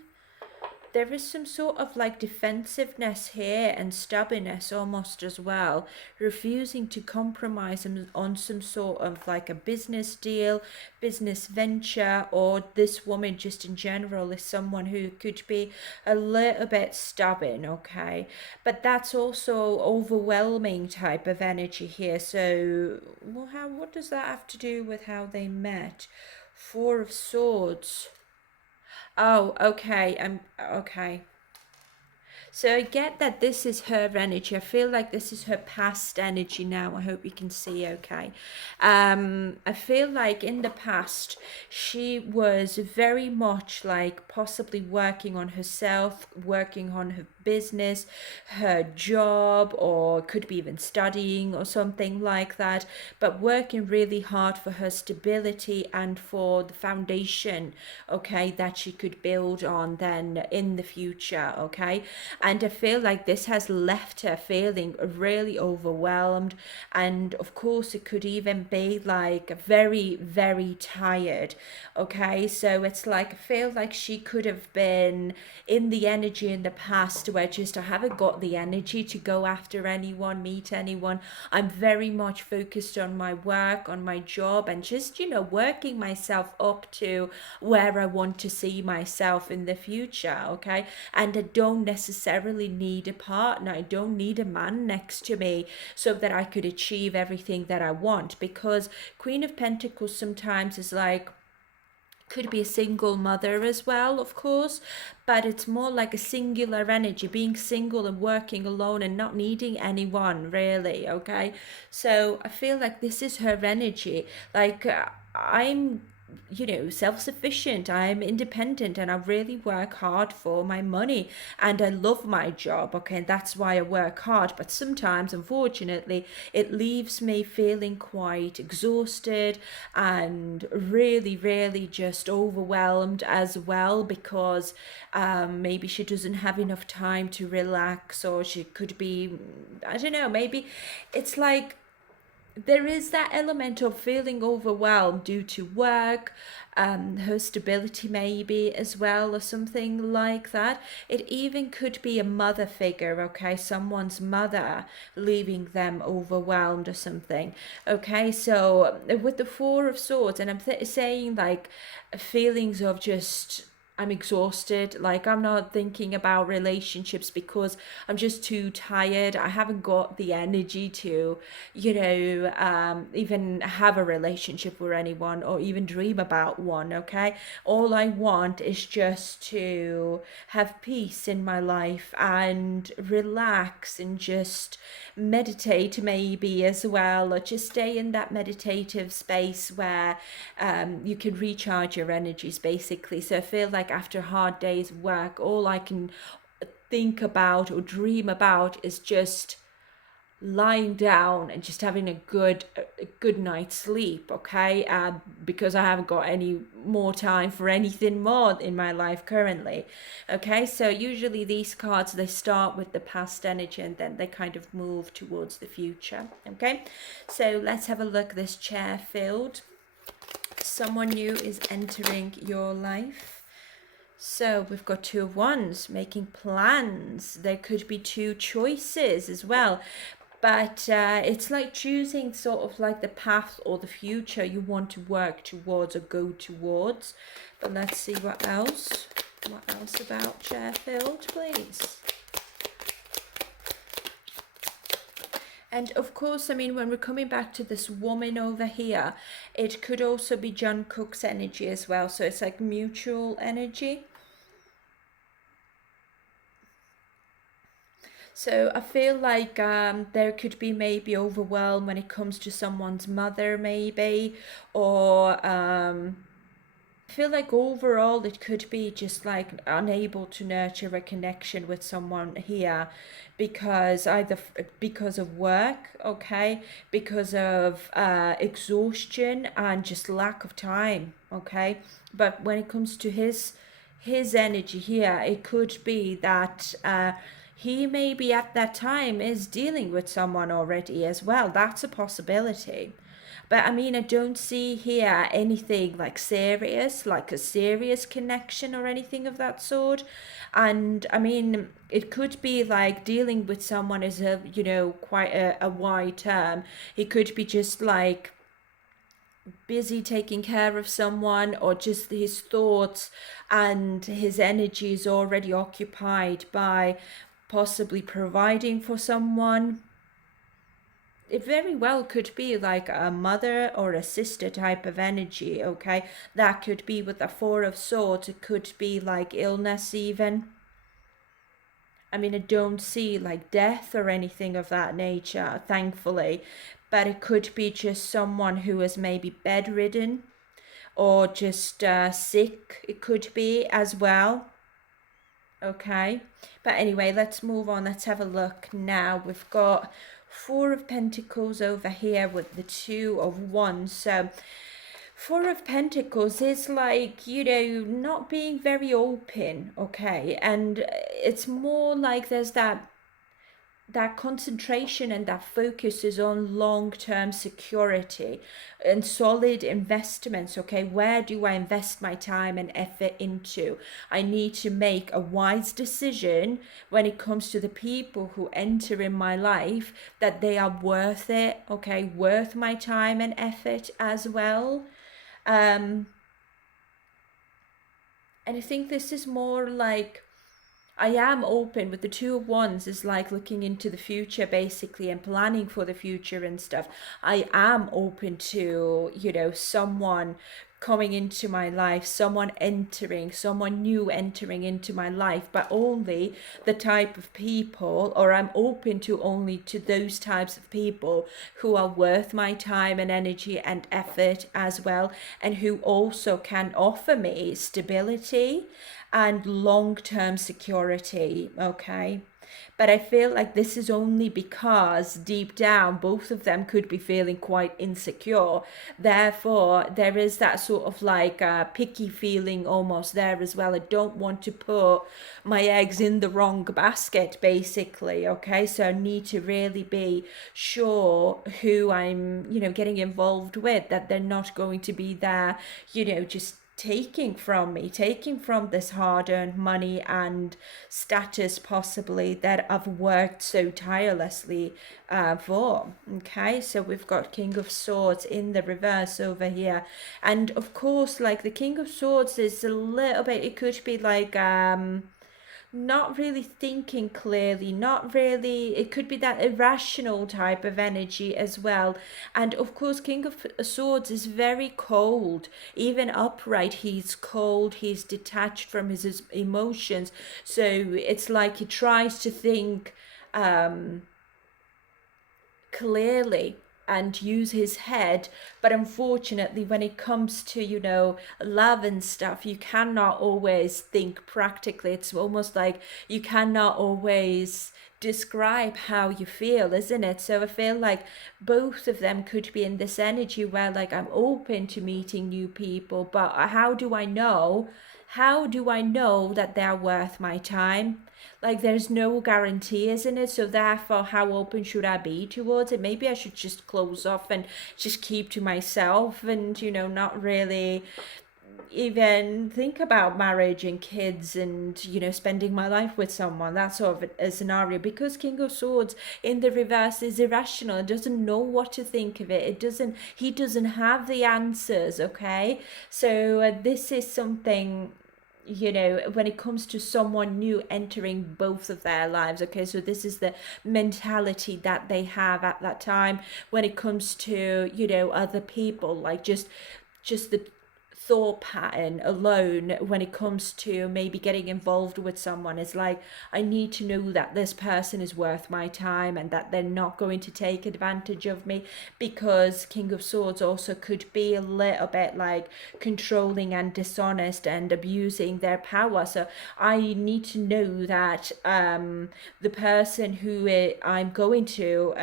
there is some sort of like defensiveness here and stubbornness almost as well, refusing to compromise on some sort of like a business deal, business venture, or this woman just in general is someone who could be a little bit stubborn, okay? But that's also overwhelming type of energy here. So, well, what does that have to do with how they met? Four of Swords. Oh, okay. Okay. So I get that this is her energy. I feel like this is her past energy now. I hope you can see okay. I feel like in the past she was very much like possibly working on herself, working on her business, her job, or could be even studying or something like that, but working really hard for her stability and for the foundation, okay, that she could build on then in the future, okay? And I feel like this has left her feeling really overwhelmed. And of course, it could even be like very, very tired. Okay, so it's like I feel like she could have been in the energy in the past where just I haven't got the energy to go after anyone, meet anyone. I'm very much focused on my work, on my job, and just, working myself up to where I want to see myself in the future. Okay, and I don't necessarily need a partner. I don't need a man next to me so that I could achieve everything that I want, because Queen of Pentacles sometimes is like, could be a single mother as well, of course, but it's more like a singular energy, being single and working alone and not needing anyone really, okay? So I feel like this is her energy. Like, I'm self-sufficient, I'm independent, and I really work hard for my money, and I love my job, okay, and that's why I work hard. But sometimes, unfortunately, it leaves me feeling quite exhausted and really, really just overwhelmed as well, because maybe she doesn't have enough time to relax, or she could be, I don't know, maybe it's like there is that element of feeling overwhelmed due to work, her stability maybe as well, or something like that. It even could be a mother figure, okay, someone's mother leaving them overwhelmed or something. Okay, so with the Four of Swords, and I'm saying like feelings of just, I'm exhausted. Like, I'm not thinking about relationships because I'm just too tired. I haven't got the energy to, even have a relationship with anyone or even dream about one. Okay. All I want is just to have peace in my life and relax and just meditate maybe as well, or just stay in that meditative space where you can recharge your energies basically. So I feel like after a hard day's work, all I can think about or dream about is just lying down and just having a good night's sleep, okay? Because I haven't got any more time for anything more in my life currently. Okay, so usually these cards, they start with the past energy and then they kind of move towards the future. Okay, so let's have a look. This chair filled, someone new is entering your life. So we've got Two of Wands, making plans. There could be two choices as well, but it's like choosing sort of like the path or the future you want to work towards or go towards. But let's see what else about Chairfield, please. And of course, I mean, when we're coming back to this woman over here, it could also be Jungkook's energy as well. So it's like mutual energy. So I feel like there could be maybe overwhelm when it comes to someone's mother maybe, or I feel like overall it could be just like unable to nurture a connection with someone here, because either because of work, okay, because of exhaustion and just lack of time, okay. But when it comes to his energy here, it could be that he maybe at that time is dealing with someone already as well. That's a possibility. But I mean, I don't see here anything like serious, like a serious connection or anything of that sort. And I mean, it could be like dealing with someone is a, quite a wide term. It could be just like busy taking care of someone, or just his thoughts and his energy is already occupied by possibly providing for someone. It very well could be like a mother or a sister type of energy, okay? That could be with the Four of Swords. It could be like illness even. I mean, I don't see like death or anything of that nature, thankfully, but it could be just someone who is maybe bedridden or just sick. It could be as well. Okay, but anyway, let's move on. Let's have a look now. We've got Four of Pentacles over here with the Two of Wands. So Four of Pentacles is like, not being very open, okay? And it's more like there's that concentration and that focus is on long-term security and solid investments. Okay, where do I invest my time and effort into? I need to make a wise decision when it comes to the people who enter in my life, that they are worth it, okay, worth my time and effort as well. And I think this is more like, I am open with the Two of Wands is like looking into the future basically and planning for the future and stuff. I am open to, someone coming into my life, someone new entering into my life, but only the type of people, or I'm open to only to those types of people who are worth my time and energy and effort as well, and who also can offer me stability and long-term security, okay? But I feel like this is only because deep down both of them could be feeling quite insecure. Therefore, there is that sort of like picky feeling almost there as well. I don't want to put my eggs in the wrong basket, basically, okay? So I need to really be sure who I'm, getting involved with, that they're not going to be there, just taking from me, taking from this hard-earned money and status possibly that I've worked so tirelessly for. Okay, so we've got King of Swords in the reverse over here, and of course, like the King of Swords is a little bit, it could be like not really thinking clearly, not really, it could be that irrational type of energy as well. And of course, King of Swords is very cold, even upright, he's cold, he's detached from his emotions. So it's like he tries to think clearly and use his head, but unfortunately when it comes to love and stuff, you cannot always think practically. It's almost like you cannot always describe how you feel, isn't it? So I feel like both of them could be in this energy where like I'm open to meeting new people, but how do I know that they're worth my time? Like there's no guarantee, isn't it? So therefore, how open should I be towards it? Maybe I should just close off and just keep to myself and, not really even think about marriage and kids and, spending my life with someone. That's sort of a scenario, because King of Swords in the reverse is irrational and doesn't know what to think of it. He doesn't have the answers, okay? So this is something, when it comes to someone new entering both of their lives, okay? So this is the mentality that they have at that time when it comes to, other people, like just the thought pattern alone when it comes to maybe getting involved with someone is like, I need to know that this person is worth my time and that they're not going to take advantage of me, because King of Swords also could be a little bit like controlling and dishonest and abusing their power. So I need to know that the person who I'm going to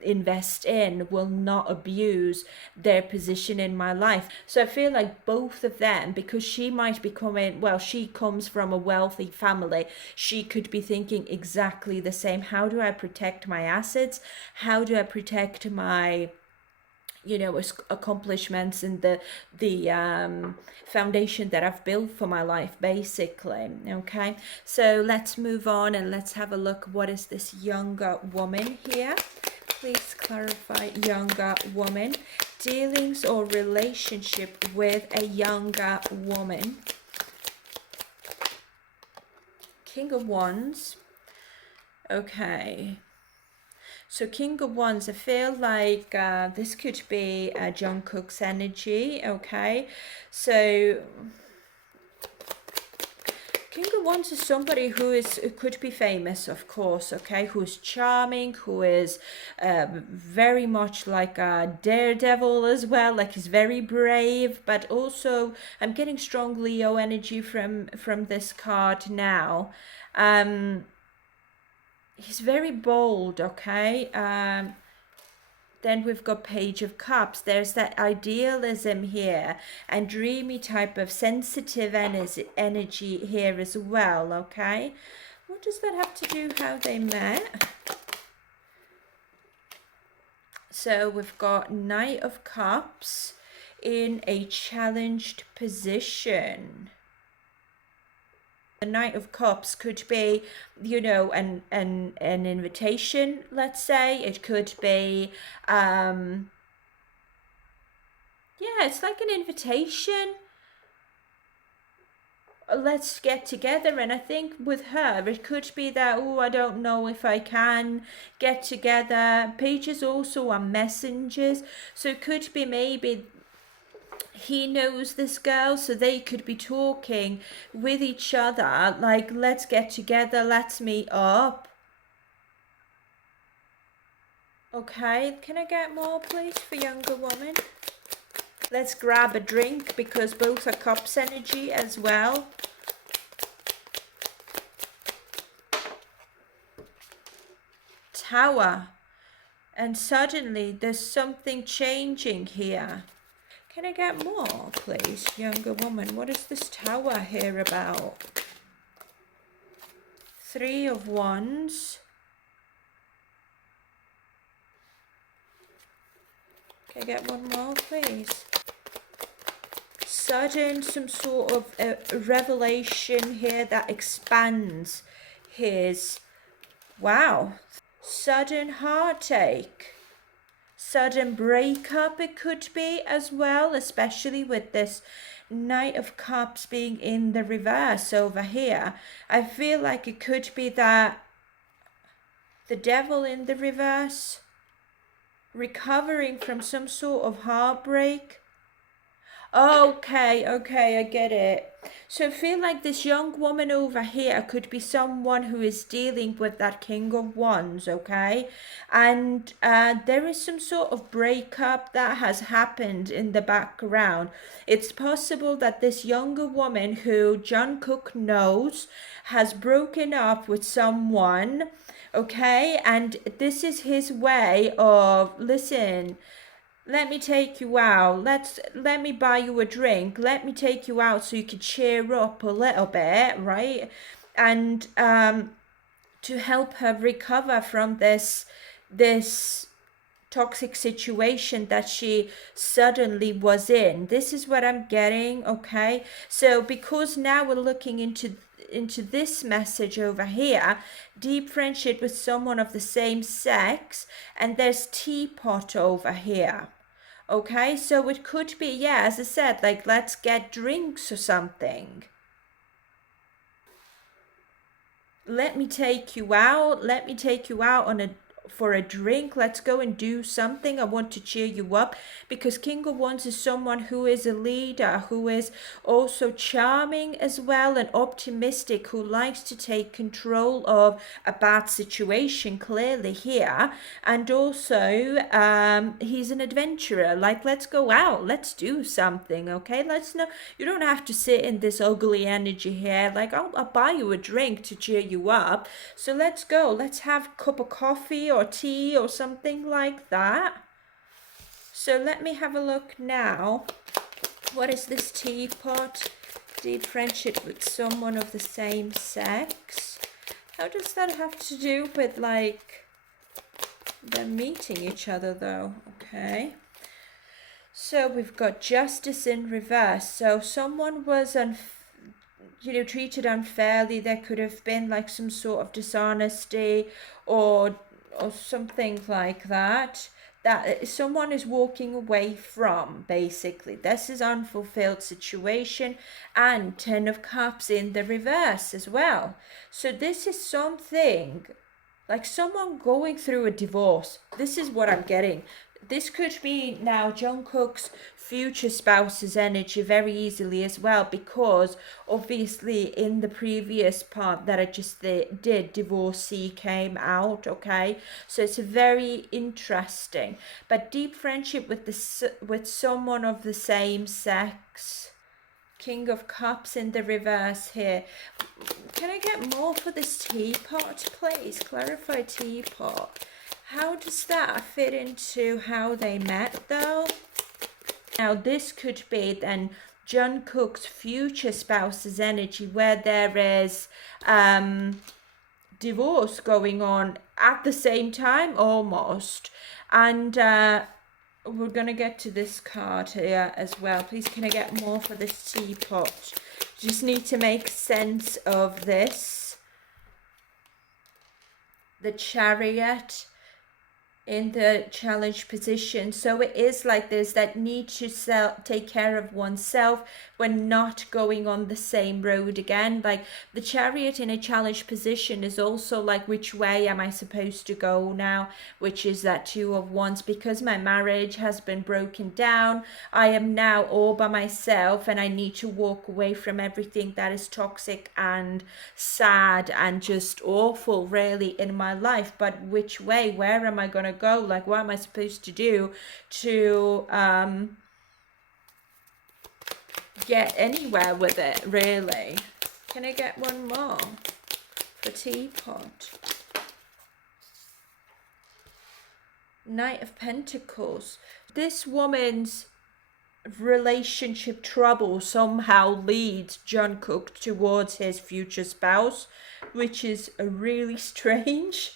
invest in will not abuse their position in my life. So I feel like both of them, because she might be coming, well, she comes from a wealthy family, she could be thinking exactly the same. How do I protect my assets? How do I protect my you know, accomplishments and the foundation that I've built for my life, basically. Okay, so let's move on and let's have a look. What is this younger woman here? Please clarify. Younger woman, dealings or relationship with a younger woman. King of Wands. Okay, so King of Wands, I feel like this could be Jungkook's energy. Okay, so King of Wands is somebody who could be famous, of course, okay, who's charming, who is very much like a daredevil as well, like he's very brave, but also I'm getting strong Leo energy from this card now. He's very bold, okay. Then we've got Page of Cups. There's that idealism here and dreamy type of sensitive energy here as well, okay? What does that have to do how they met? So we've got Knight of Cups in a challenged position. The Knight of Cups could be, you know, an invitation, let's say. It could be, yeah, it's like an invitation. Let's get together. And I think with her, it could be that, oh, I don't know if I can get together. Pages also are messengers. So it could be maybe he knows this girl, so they could be talking with each other, like, let's get together, let's meet up. Okay, can I get more, please, for younger woman? Let's grab a drink, because both are cups energy as well. Tower. And suddenly, there's something changing here. Can I get more, please, younger woman? What is this Tower here about? Three of Wands. Can I get one more, please? Sudden, some sort of a revelation here that expands his... Wow. Sudden heartache. Sudden breakup it could be as well, especially with this Knight of Cups being in the reverse over here. I feel like it could be that the Devil in the reverse, recovering from some sort of heartbreak. Okay, I get it. So I feel like this young woman over here could be someone who is dealing with that King of Wands, okay? And there is some sort of breakup that has happened in the background. It's possible that this younger woman who Jungkook knows has broken up with someone, okay? And this is his way of, listen, let me take you out. Let me buy you a drink. Let me take you out so you can cheer up a little bit, right? And to help her recover from this toxic situation that she suddenly was in. This is what I'm getting, okay? So because now we're looking into this message over here, deep friendship with someone of the same sex, and there's teapot over here. Okay, so it could be, yeah, as I said, like, let's get drinks or something. Let me take you out. Let me take you out on for a drink. Let's go and do something. I want to cheer you up, because King of Wands is someone who is a leader, who is also charming as well and optimistic, who likes to take control of a bad situation, clearly here. And also he's an adventurer, like, let's go out, let's do something, okay? Let's know, you don't have to sit in this ugly energy here, like, I'll buy you a drink to cheer you up. So let's go, let's have a cup of coffee or tea or something like that. So let me have a look now. What is this teapot? Deep friendship with someone of the same sex. How does that have to do with, like, them meeting each other though? Okay. So we've got justice in reverse. So someone was treated unfairly. There could have been like some sort of dishonesty or something like that someone is walking away from. Basically, this is unfulfilled situation, and 10 of cups in the reverse as well. So this is something like someone going through a divorce. This is what I'm getting. This could be now Jungkook's future spouse's energy very easily as well, because obviously in the previous part that I just did, divorcee came out, okay? So it's very interesting. But deep friendship with someone of the same sex. King of Cups in the reverse here. Can I get more for this teapot, please? Clarify teapot. How does that fit into how they met, though? Now, this could be then Jungkook's future spouse's energy, where there is divorce going on at the same time, almost. And we're going to get to this card here as well. Please, can I get more for this teapot? Just need to make sense of this. The Chariot in the challenge position. So it is like there's that need to take care of oneself when not going on the same road again. Like the Chariot in a challenge position is also like, which way am I supposed to go now? Which is that Two of Wands. Because my marriage has been broken down, I am now all by myself, and I need to walk away from everything that is toxic and sad and just awful really in my life. But which way? Where am I going to go? Like, what am I supposed to do to get anywhere with it, really? Can I get one more for teapot? Knight of Pentacles. This woman's relationship trouble somehow leads Jungkook towards his future spouse, which is really strange.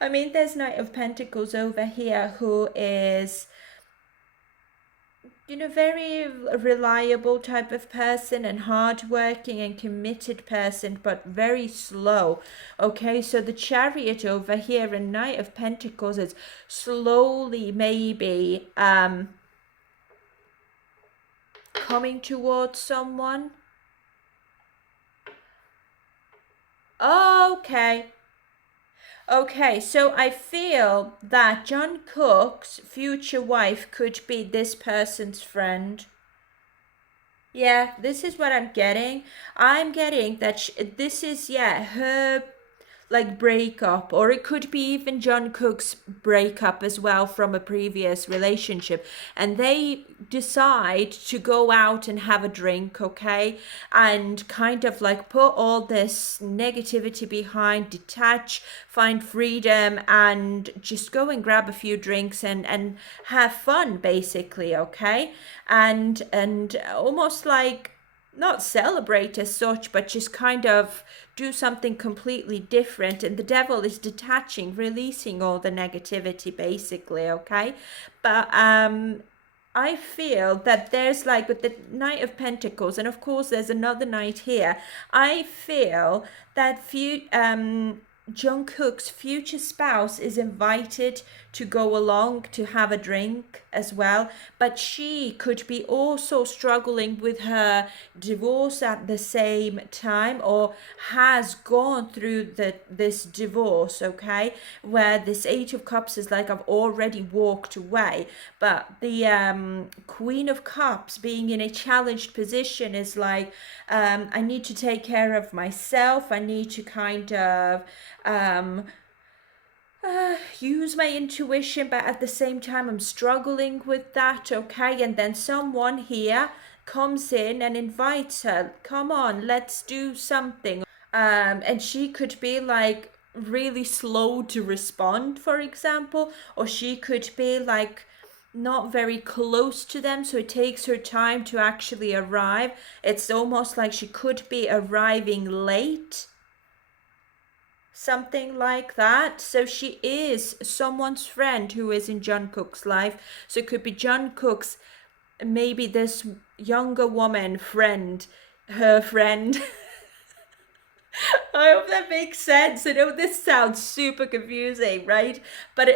I mean, there's Knight of Pentacles over here who is, very reliable type of person and hardworking and committed person, but very slow. Okay, so the Chariot over here and Knight of Pentacles is slowly maybe coming towards someone. Okay, so I feel that Jungkook's future wife could be this person's friend. Yeah, this is what I'm getting. I'm getting that this is, yeah, her like breakup, or it could be even Jungkook's breakup as well from a previous relationship, and they decide to go out and have a drink, okay, and kind of like put all this negativity behind, detach, find freedom, and just go and grab a few drinks and have fun basically, okay, and almost like not celebrate as such, but just kind of do something completely different. And the devil is detaching, releasing all the negativity basically, okay? But I feel that there's like with the Knight of Pentacles, and of course there's another knight here, I feel that Jungkook's future spouse is invited to go along to have a drink as well, but she could be also struggling with her divorce at the same time, or has gone through this divorce, okay, where this Eight of Cups is like, I've already walked away. But the Queen of Cups being in a challenged position is like, I need to take care of myself, I need to kind of use my intuition, but at the same time I'm struggling with that, okay? And then someone here comes in and invites her, come on, let's do something. And she could be like really slow to respond, for example, or she could be like not very close to them, so it takes her time to actually arrive. It's almost like she could be arriving late, something like that. So she is someone's friend who is in Jungkook's life. So it could be Jungkook's maybe this younger woman friend, her friend. I hope that makes sense. I know this sounds super confusing, right? But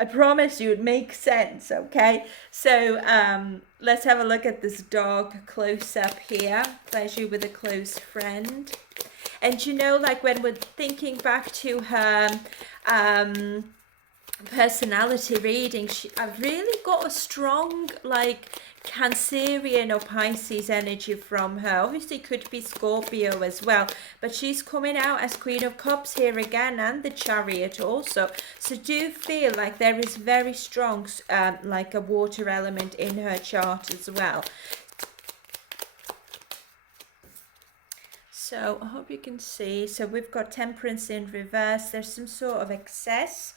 I promise you it makes sense, okay? So let's have a look at this dog close up here. Pleasure with a close friend. And you know, like when we're thinking back to her personality reading, I've really got a strong like Cancerian or Pisces energy from her. Obviously could be Scorpio as well, but she's coming out as Queen of Cups here again, and the Chariot also. So do feel like there is very strong like a water element in her chart as well. So I hope you can see. So we've got Temperance in reverse. There's some sort of excess.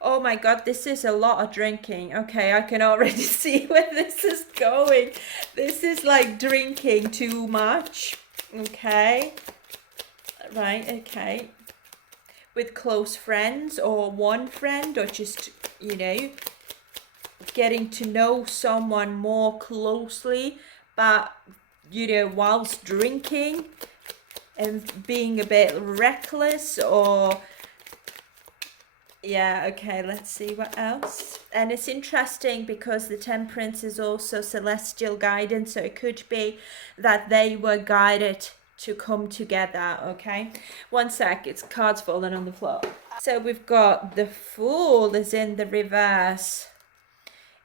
Oh my God, this is a lot of drinking. Okay, I can already see where this is going. This is like drinking too much. Okay. Right, okay. With close friends or one friend, or just, you know, getting to know someone more closely, but, you know, whilst drinking and being a bit reckless, or yeah, okay, let's see what else. And it's interesting because the Temperance is also celestial guidance, so it could be that they were guided to come together, okay? One sec, it's cards falling on the floor. So we've got the Fool is in the reverse.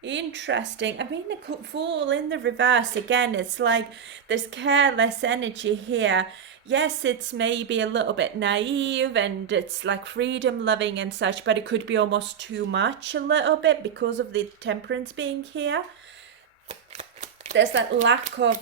Interesting. I mean, the Fool in the reverse, again, it's like there's careless energy here. Yes, it's maybe a little bit naive and it's like freedom loving and such, but it could be almost too much a little bit because of the Temperance being here. There's that lack of,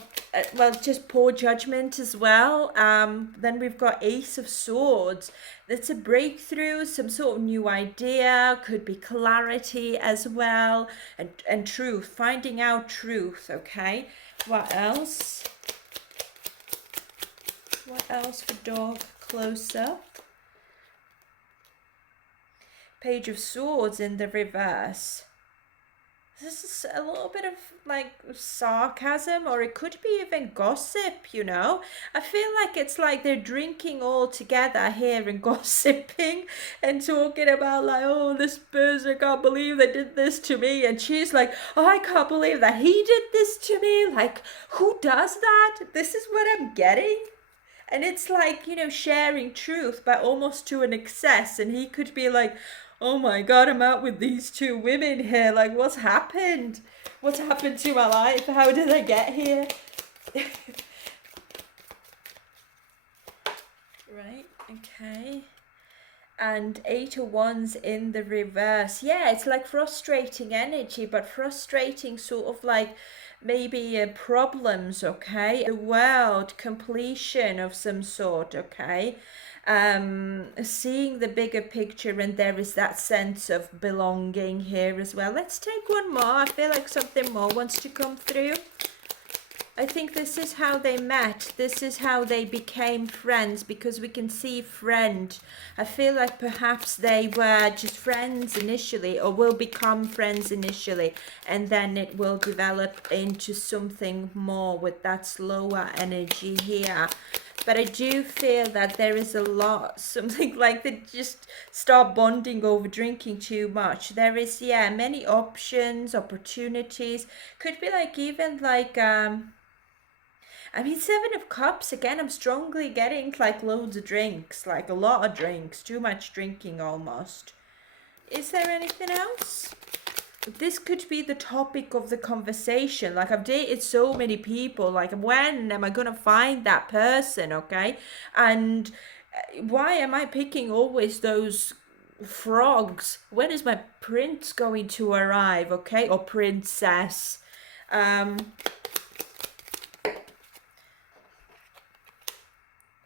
well, just poor judgment as well. Then we've got Ace of Swords. That's a breakthrough, some sort of new idea, could be clarity as well, and truth, finding out truth, okay? What else? What else for dog close up? Page of Swords in the reverse. This is a little bit of like sarcasm, or it could be even gossip, you know. I feel like it's like they're drinking all together here and gossiping and talking about like, oh, this person, I can't believe they did this to me. And she's like, oh, I can't believe that he did this to me. Like, who does that? This is what I'm getting. And it's like, you know, sharing truth, but almost to an excess. And he could be like, oh my God, I'm out with these two women here. Like, what's happened? What's happened to my life? How did I get here? Right, okay. And Eight of Wands in the reverse. Yeah, it's like frustrating energy, but frustrating sort of like maybe problems, okay? The world, completion of some sort, okay? Seeing the bigger picture, and there is that sense of belonging here as well. Let's take one more. I feel like something more wants to come through. I think this is how they met. This is how they became friends, because we can see friend. I feel like perhaps they were just friends initially, or will become friends initially, and then it will develop into something more with that slower energy here. But I do feel that there is a lot, something like they just start bonding over drinking too much. There is, yeah, many options, opportunities. Could be like even like I mean, Seven of Cups, again, I'm strongly getting like loads of drinks, like a lot of drinks, too much drinking almost. Is there anything else? This could be the topic of the conversation. Like, I've dated so many people, like, when am I gonna find that person, okay? And why am I picking always those frogs? When is my prince going to arrive, okay? Or princess?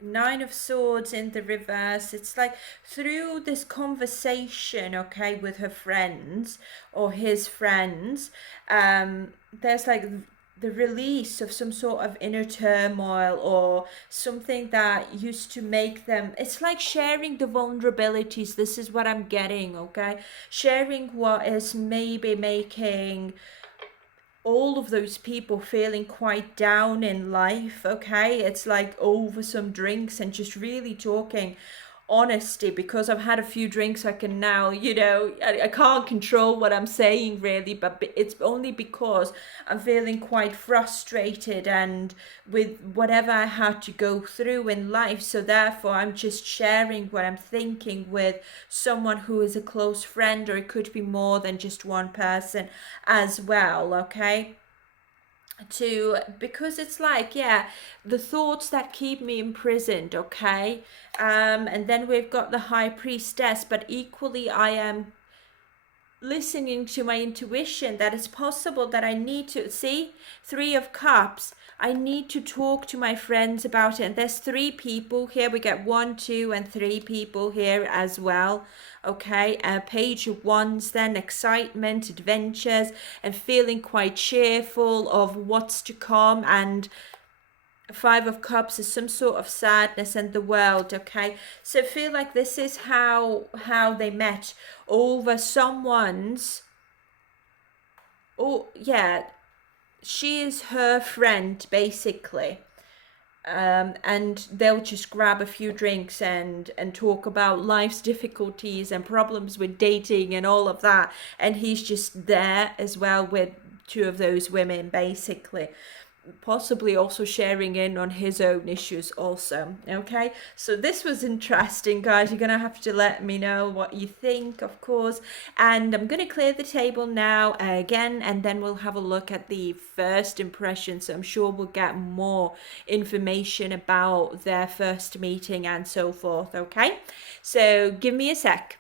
Nine of Swords in the reverse. It's like through this conversation, okay, with her friends or his friends, there's like the release of some sort of inner turmoil or something that used to make them, it's like sharing the vulnerabilities. This is what I'm getting, okay? Sharing what is maybe making all of those people feeling quite down in life, okay? It's like over some drinks and just really talking honesty, because I've had a few drinks. I can now, I can't control what I'm saying really, but it's only because I'm feeling quite frustrated and with whatever I had to go through in life. So therefore I'm just sharing what I'm thinking with someone who is a close friend, or it could be more than just one person as well, okay? To Because it's like, yeah, the thoughts that keep me imprisoned, okay? And then we've got the high priestess, but equally I am listening to my intuition that it's possible that I need to see Three of Cups. I need to talk to my friends about it. And there's three people here. We get 1, 2, and 3 people here as well. Okay, Page of Wands, then excitement, adventures, and feeling quite cheerful of what's to come. And Five of Cups is some sort of sadness in the world, okay? So I feel like this is how they met, over someone's, oh yeah, she is her friend basically. And they'll just grab a few drinks and talk about life's difficulties and problems with dating and all of that, and he's just there as well with two of those women basically, possibly also sharing in on his own issues also. Okay, so this was interesting, guys. You're gonna have to let me know what you think, of course. And I'm gonna clear the table now again, and then we'll have a look at the first impression. So I'm sure we'll get more information about their first meeting and so forth. Okay, so give me a sec.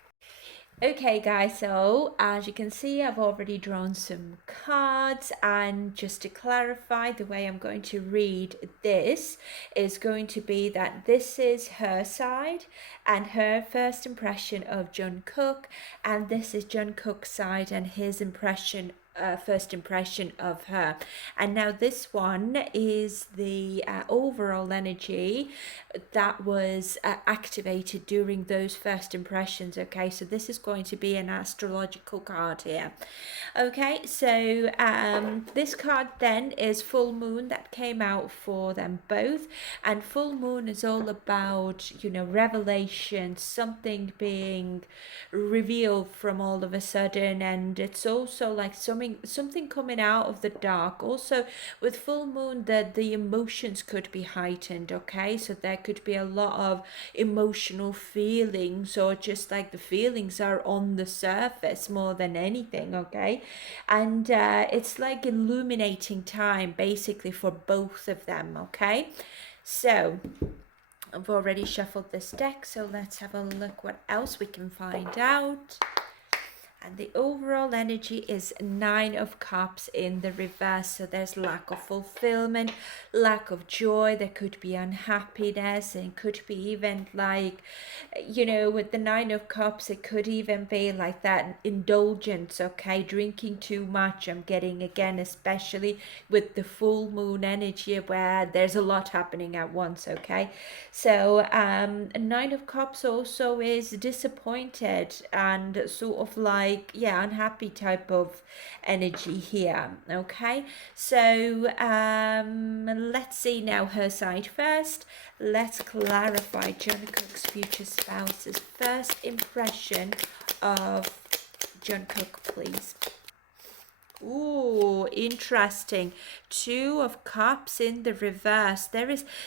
Okay guys, so as you can see, I've already drawn some cards, and just to clarify, the way I'm going to read this is going to be that this is her side and her first impression of Jungkook, and this is Jungkook's side and his first impression of her. And now this one is the overall energy that was activated during those first impressions. Okay, so this is going to be an astrological card here. Okay, so this card then is full moon that came out for them both, and full moon is all about, revelation, something being revealed from all of a sudden, and it's also like something coming out of the dark. Also with full moon, that the emotions could be heightened, okay? So there could be a lot of emotional feelings, or just like the feelings are on the surface more than anything, okay? And it's like illuminating time basically for both of them, okay? So I've already shuffled this deck, so let's have a look what else we can find out. And the overall energy is 9 of Cups in the reverse. So there's lack of fulfillment, lack of joy. There could be unhappiness, and could be even like, with the 9 of Cups, it could even be like that indulgence, okay? Drinking too much. I'm getting again, especially with the full moon energy where there's a lot happening at once, okay? So 9 of Cups also is disappointed and sort of like, unhappy type of energy here, okay? So let's see now her side first. Let's clarify Jungkook's future spouse's first impression of Jungkook, please. Ooh, interesting. 2 of Cups in the reverse.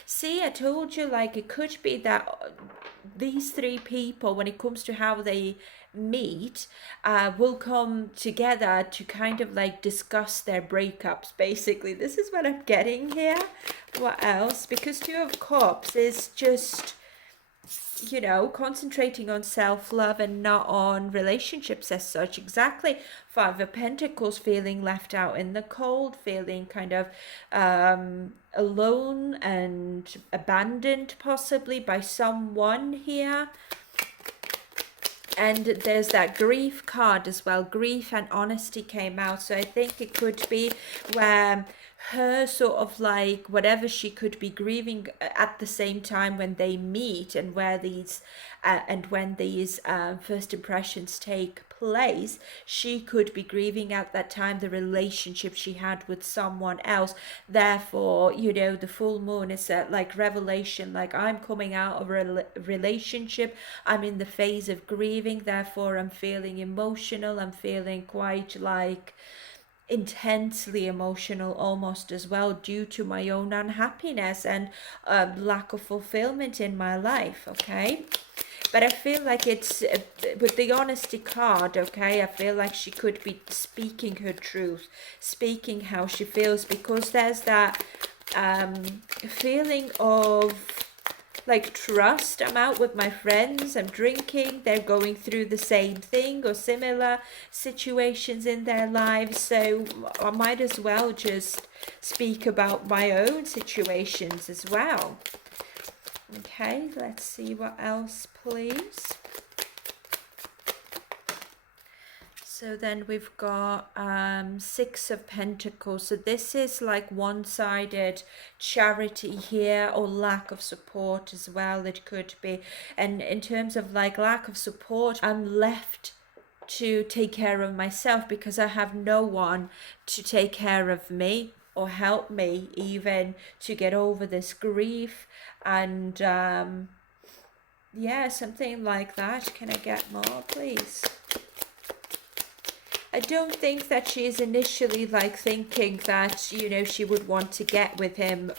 See, I told you, like, it could be that these three people, when it comes to how they meet, will come together to kind of like discuss their breakups, basically. This is what I'm getting here. What else? Because 2 of Cups is just, concentrating on self-love and not on relationships as such. Exactly. 5 of Pentacles, feeling left out in the cold, feeling kind of alone and abandoned possibly by someone here. And there's that grief card as well. Grief and honesty came out. So I think it could be where her sort of like whatever she could be grieving at the same time when they meet, and where these when these first impressions take place. She could be grieving at that time the relationship she had with someone else. Therefore, you know, the full moon is a like revelation, like I'm coming out of a relationship, I'm in the phase of grieving, therefore I'm feeling emotional, I'm feeling quite like intensely emotional almost as well, due to my own unhappiness and lack of fulfillment in my life. Okay, but I feel like it's with the honesty card. Okay, I feel like she could be speaking her truth, speaking how she feels, because there's that feeling of like trust. I'm out with my friends, I'm drinking, they're going through the same thing or similar situations in their lives, so I might as well just speak about my own situations as well. Okay, let's see what else, please. So then we've got Six of Pentacles. So this is like one-sided charity here, or lack of support as well, it could be. And in terms of like lack of support, I'm left to take care of myself because I have no one to take care of me or help me even to get over this grief. And yeah, something like that. Can I get more, please? I don't think that she is initially like thinking that, you know, she would want to get with him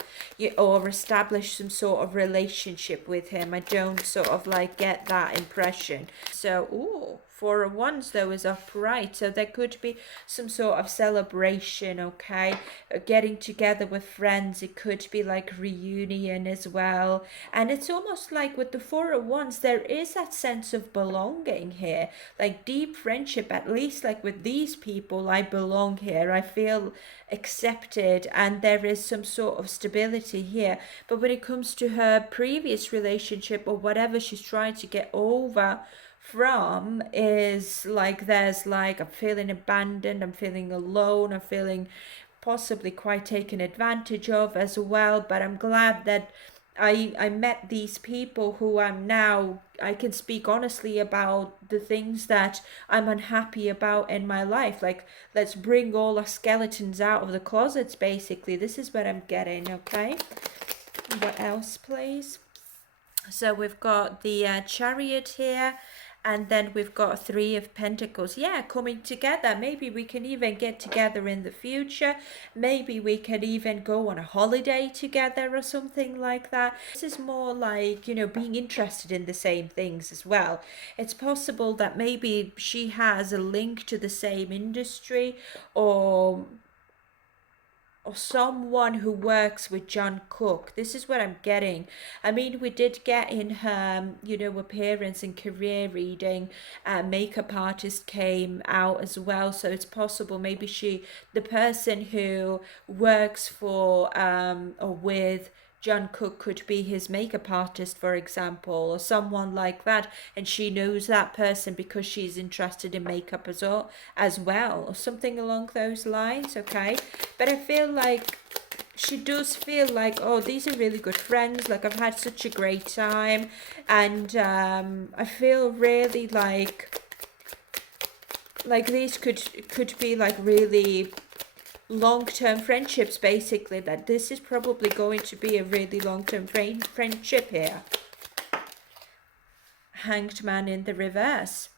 or establish some sort of relationship with him. I don't sort of like get that impression. So, ooh, Four of Wands though is upright, so there could be some sort of celebration. Okay, getting together with friends, it could be like reunion as well. And it's almost like with the Four of Wands, there is that sense of belonging here, like deep friendship. At least like with these people, I belong here, I feel accepted, and there is some sort of stability here. But when it comes to her previous relationship or whatever she's trying to get over from, is like there's like I'm feeling abandoned, I'm feeling alone, I'm feeling possibly quite taken advantage of as well. But I'm glad that I met these people who I can speak honestly about the things that I'm unhappy about in my life. Like, let's bring all our skeletons out of the closets, basically. This is what I'm getting. Okay, what else, please? So we've got the Chariot here, and then we've got Three of Pentacles. Yeah, coming together. Maybe we can even get together in the future. Maybe we can even go on a holiday together or something like that. This is more like, you know, being interested in the same things as well. It's possible that maybe she has a link to the same industry, or someone who works with Jungkook. This is what I'm getting. I mean, we did get in her, you know, appearance and career reading, makeup artist came out as well. So it's possible maybe the person who works for or with Jungkook could be his makeup artist, for example, or someone like that, and she knows that person because she's interested in makeup as well, or something along those lines. Okay, but I feel like she does feel like, oh, these are really good friends, like I've had such a great time, and I feel really like these could be like really long-term friendships, basically. That this is probably going to be a really long-term friendship here. Hanged Man in the reverse.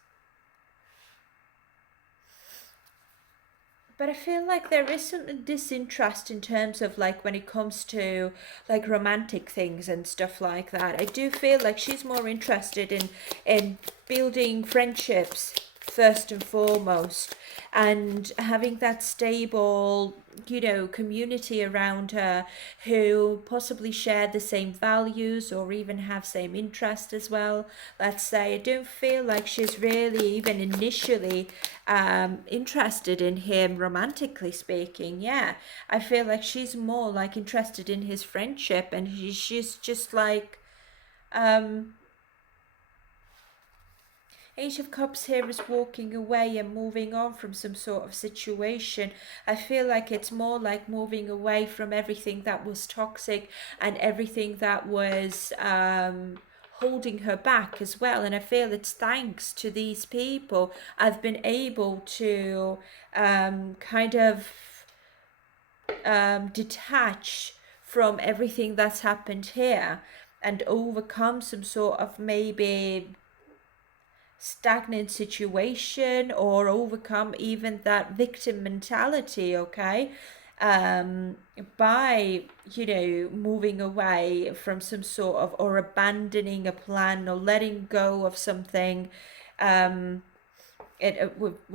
But I feel like there is some disinterest in terms of like when it comes to like romantic things and stuff like that. I do feel like she's more interested in building friendships first and foremost, and having that stable, you know, community around her who possibly share the same values or even have same interest as well. Let's say I don't feel like she's really even initially interested in him romantically speaking. Yeah, I feel like she's more like interested in his friendship, and she's just like Eight of Cups here is walking away and moving on from some sort of situation. I feel like it's more like moving away from everything that was toxic and everything that was holding her back as well. And I feel it's thanks to these people I've been able to kind of detach from everything that's happened here and overcome some sort of maybe stagnant situation, or overcome even that victim mentality, okay, by, you know, moving away from some sort of, or abandoning a plan, or letting go of something. We're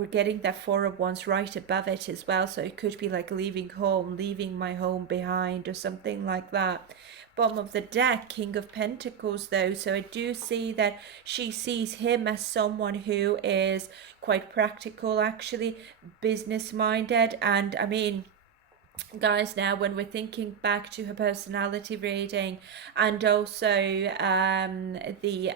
getting that Four of Wands right above it as well, so it could be like leaving home, leaving my home behind, or something like that. Bottom of the deck, King of Pentacles though, so I do see that she sees him as someone who is quite practical, actually business minded. And I mean, guys, now when we're thinking back to her personality reading, and also the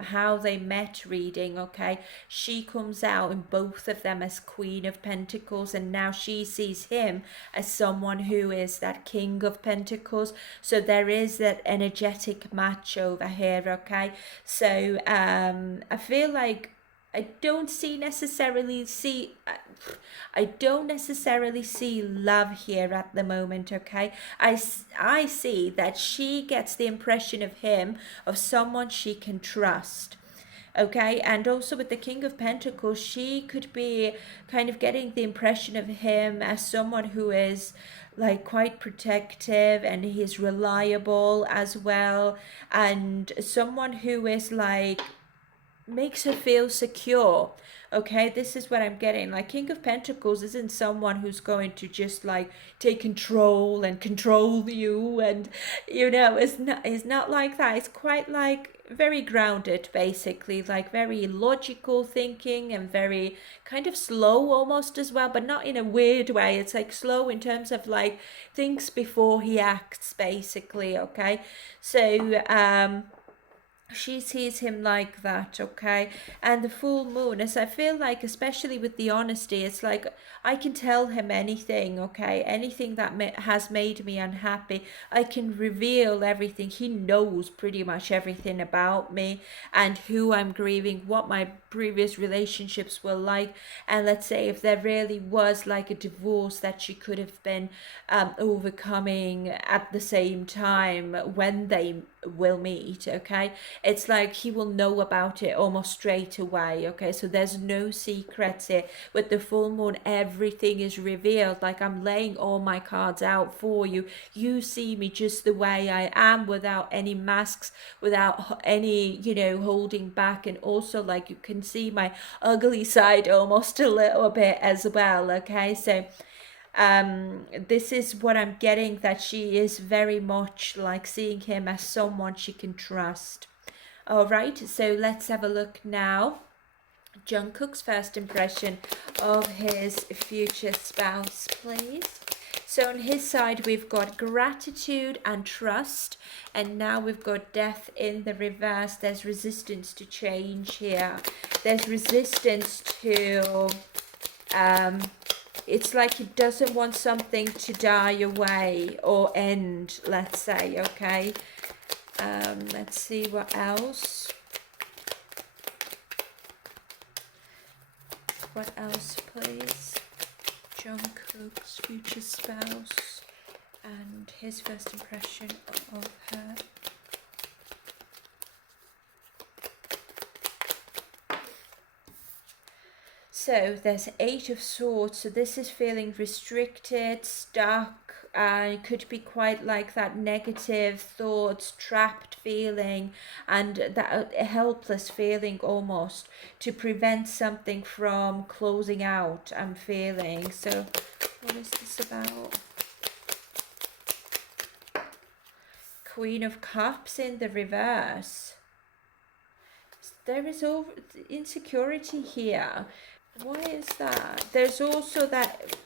how they met reading, okay, she comes out in both of them as Queen of Pentacles, and now she sees him as someone who is that King of Pentacles. So there is that energetic match over here, okay. So I feel like I don't necessarily see love here at the moment, okay? I see that she gets the impression of him, of someone she can trust, okay? And also with the King of Pentacles, she could be kind of getting the impression of him as someone who is like quite protective, and he's reliable as well, and someone who is like makes her feel secure. Okay, this is what I'm getting. Like, King of Pentacles isn't someone who's going to just like take control and control you, and you know, it's not like that. It's quite like very grounded, basically, like very logical thinking, and very kind of slow almost as well, but not in a weird way. It's like slow in terms of like thinks before he acts, basically, okay? So she sees him like that, okay. And the full moon, as I feel like, especially with the honesty, it's like I can tell him anything, okay, anything that has made me unhappy. I can reveal everything. He knows pretty much everything about me, and who I'm grieving, what my previous relationships were like, and let's say if there really was like a divorce that she could have been overcoming at the same time when they will meet, okay. It's like he will know about it almost straight away, okay. So there's no secrets here. With the full moon, everything is revealed. Like, I'm laying all my cards out for you. You see me just the way I am, without any masks, without any, you know, holding back. And also, like, you can see my ugly side almost a little bit as well, okay. So this is what I'm getting, that she is very much like seeing him as someone she can trust. All right, so let's have a look now. Jungkook's first impression of his future spouse, please. So on his side, we've got gratitude and trust, and now we've got death in the reverse. There's resistance to change here. There's resistance to it's like he doesn't want something to die away or end, let's say, okay. Let's see what else. What else, please? Jungkook's future spouse and his first impression of her. So there's Eight of Swords, so this is feeling restricted, stuck, it could be quite like that negative thoughts, trapped feeling, and that helpless feeling almost, to prevent something from closing out, I'm feeling. So what is this about? Queen of Cups in the reverse. There is insecurity here. Why is that? There's also that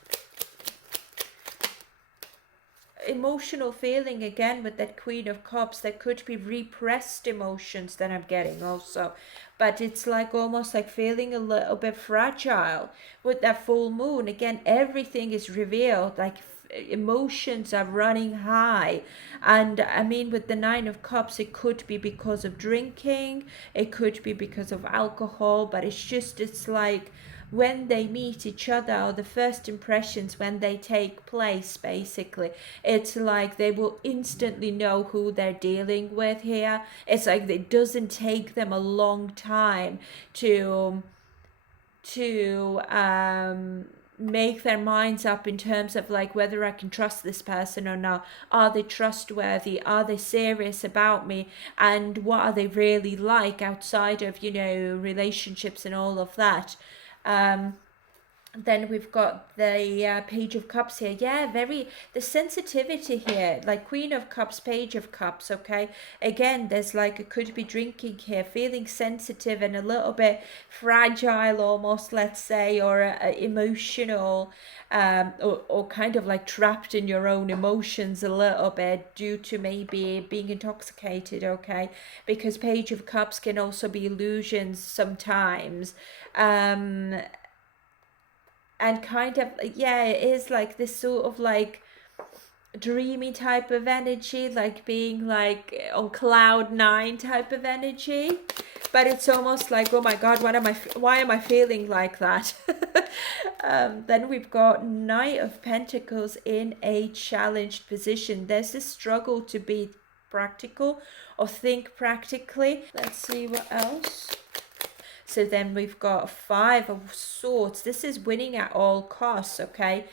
emotional feeling again with that Queen of Cups. There could be repressed emotions that I'm getting also, but it's like almost like feeling a little bit fragile with that full moon. Again, everything is revealed, like emotions are running high. And I mean, with the Nine of Cups, it could be because of drinking, it could be because of alcohol, but it's like when they meet each other, or the first impressions when they take place, basically, it's like they will instantly know who they're dealing with here. It's like it doesn't take them a long time to make their minds up in terms of like whether I can trust this person or not. Are they trustworthy? Are they serious about me? And what are they really like outside of, relationships and all of that? Then we've got the Page of Cups here. Yeah, the sensitivity here, like Queen of Cups, Page of Cups, okay? Again, there's like, it could be drinking here, feeling sensitive and a little bit fragile almost, let's say, or emotional, or kind of like trapped in your own emotions a little bit due to maybe being intoxicated, okay? Because Page of Cups can also be illusions sometimes. And kind of, yeah, it is like this sort of like dreamy type of energy, like being like on cloud nine type of energy. But it's almost like, oh my god, why am I feeling like that? Then we've got Knight of Pentacles in a challenged position. There's this struggle to be practical or think practically. Let's see what else. So then we've got Five of Swords. This is winning at all costs, okay?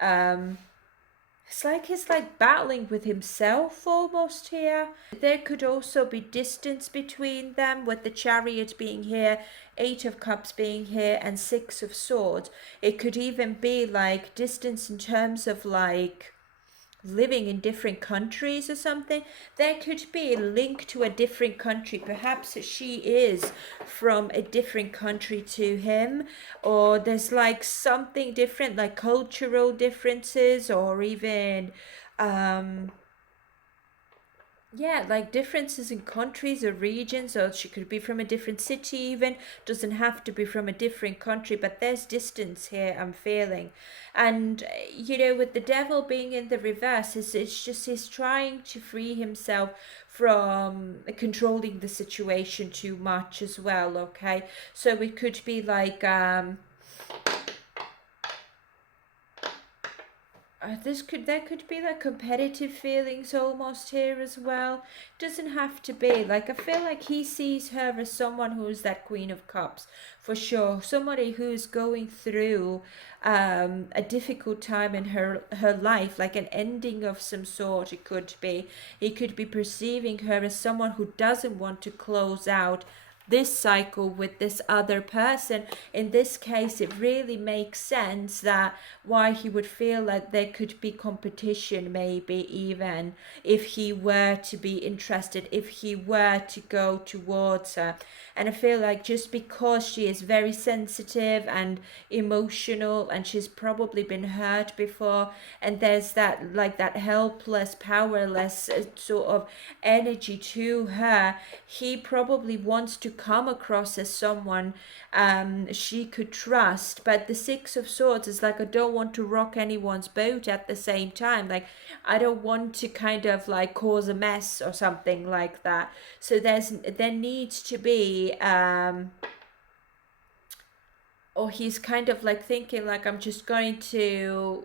It's like he's like battling with himself almost here. There could also be distance between them, with the Chariot being here, Eight of Cups being here, and Six of Swords. It could even be like distance in terms of like living in different countries or something. There could be a link to a different country. Perhaps she is from a different country to him, or there's like something different, like cultural differences, or even yeah, like differences in countries or regions, or she could be from a different city even. Doesn't have to be from a different country, but there's distance here I'm feeling. And with the Devil being in the reverse, it's just he's trying to free himself from controlling the situation too much as well, okay? So it could be like there could be like competitive feelings almost here as well. Doesn't have to be like, I feel like he sees her as someone who's that Queen of Cups for sure, somebody who's going through a difficult time in her life, like an ending of some sort. It could be, he could be perceiving her as someone who doesn't want to close out this cycle with this other person. In this case, it really makes sense that why he would feel like there could be competition, maybe even if he were to be interested, if he were to go towards her. And I feel like just because she is very sensitive and emotional, and she's probably been hurt before, and there's that like that helpless, powerless sort of energy to her, he probably wants to come across as someone she could trust. But the Six of Swords is like, I don't want to rock anyone's boat at the same time. Like, I don't want to kind of like cause a mess or something like that. So there needs to be or he's kind of like thinking like, I'm just going to,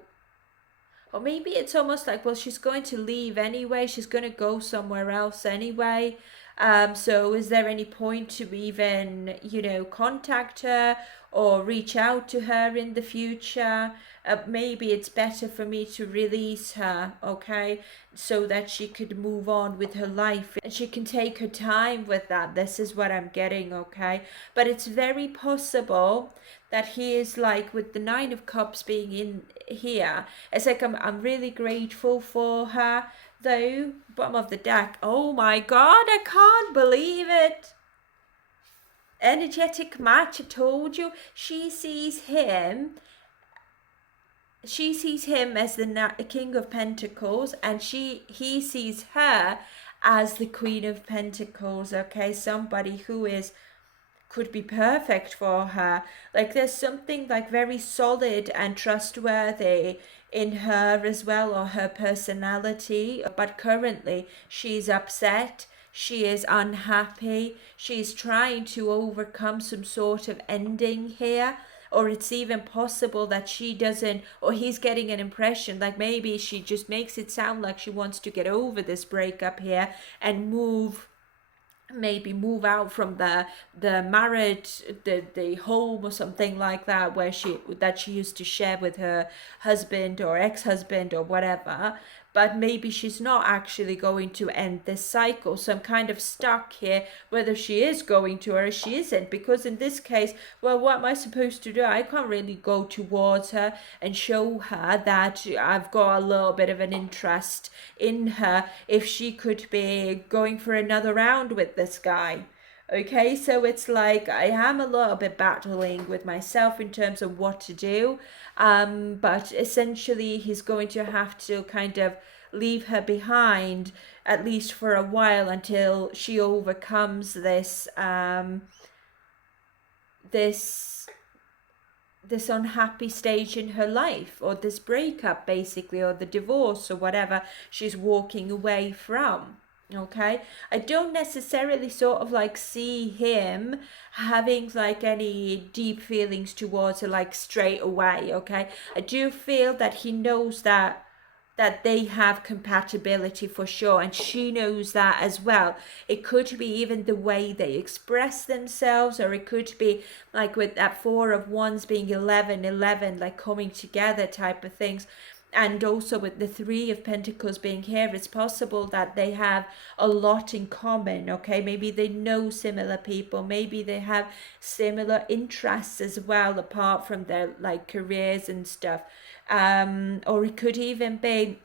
or maybe it's almost like, well, she's going to leave anyway. She's going to go somewhere else anyway. So is there any point to even, contact her or reach out to her in the future? Maybe it's better for me to release her, okay? So that she could move on with her life and she can take her time with that. This is what I'm getting, okay? But it's very possible that he is like, with the Nine of Cups being in here, it's like I'm really grateful for her though. Bottom of the deck, oh my god, I can't believe it. Energetic match, I told you. She sees him as the King of Pentacles, and he sees her as the Queen of Pentacles, okay? Somebody who is could be perfect for her. Like there's something like very solid and trustworthy in her as well, or her personality, but currently she's upset, she is unhappy, she's trying to overcome some sort of ending here, or it's even possible that she doesn't, or he's getting an impression like maybe she just makes it sound like she wants to get over this breakup here and maybe move out from the marriage, the home or something like that, where she used to share with her husband or ex-husband or whatever. But maybe she's not actually going to end this cycle, so I'm kind of stuck here whether she is going to or she isn't, because in this case, well, what am I supposed to do? I can't really go towards her and show her that I've got a little bit of an interest in her if she could be going for another round with this guy. Okay, so it's like I am a little bit battling with myself in terms of what to do. But essentially, he's going to have to kind of leave her behind at least for a while until she overcomes this this unhappy stage in her life, or this breakup basically, or the divorce or whatever she's walking away from. Okay, I don't necessarily sort of like see him having like any deep feelings towards her like straight away. Okay, I do feel that he knows that they have compatibility for sure, and she knows that as well. It could be even the way they express themselves, or it could be like with that four of wands being 11 11, like coming together type of things. And also with the three of pentacles being here, it's possible that they have a lot in common. Okay, maybe they know similar people, maybe they have similar interests as well, apart from their like careers and stuff. Or it could even be,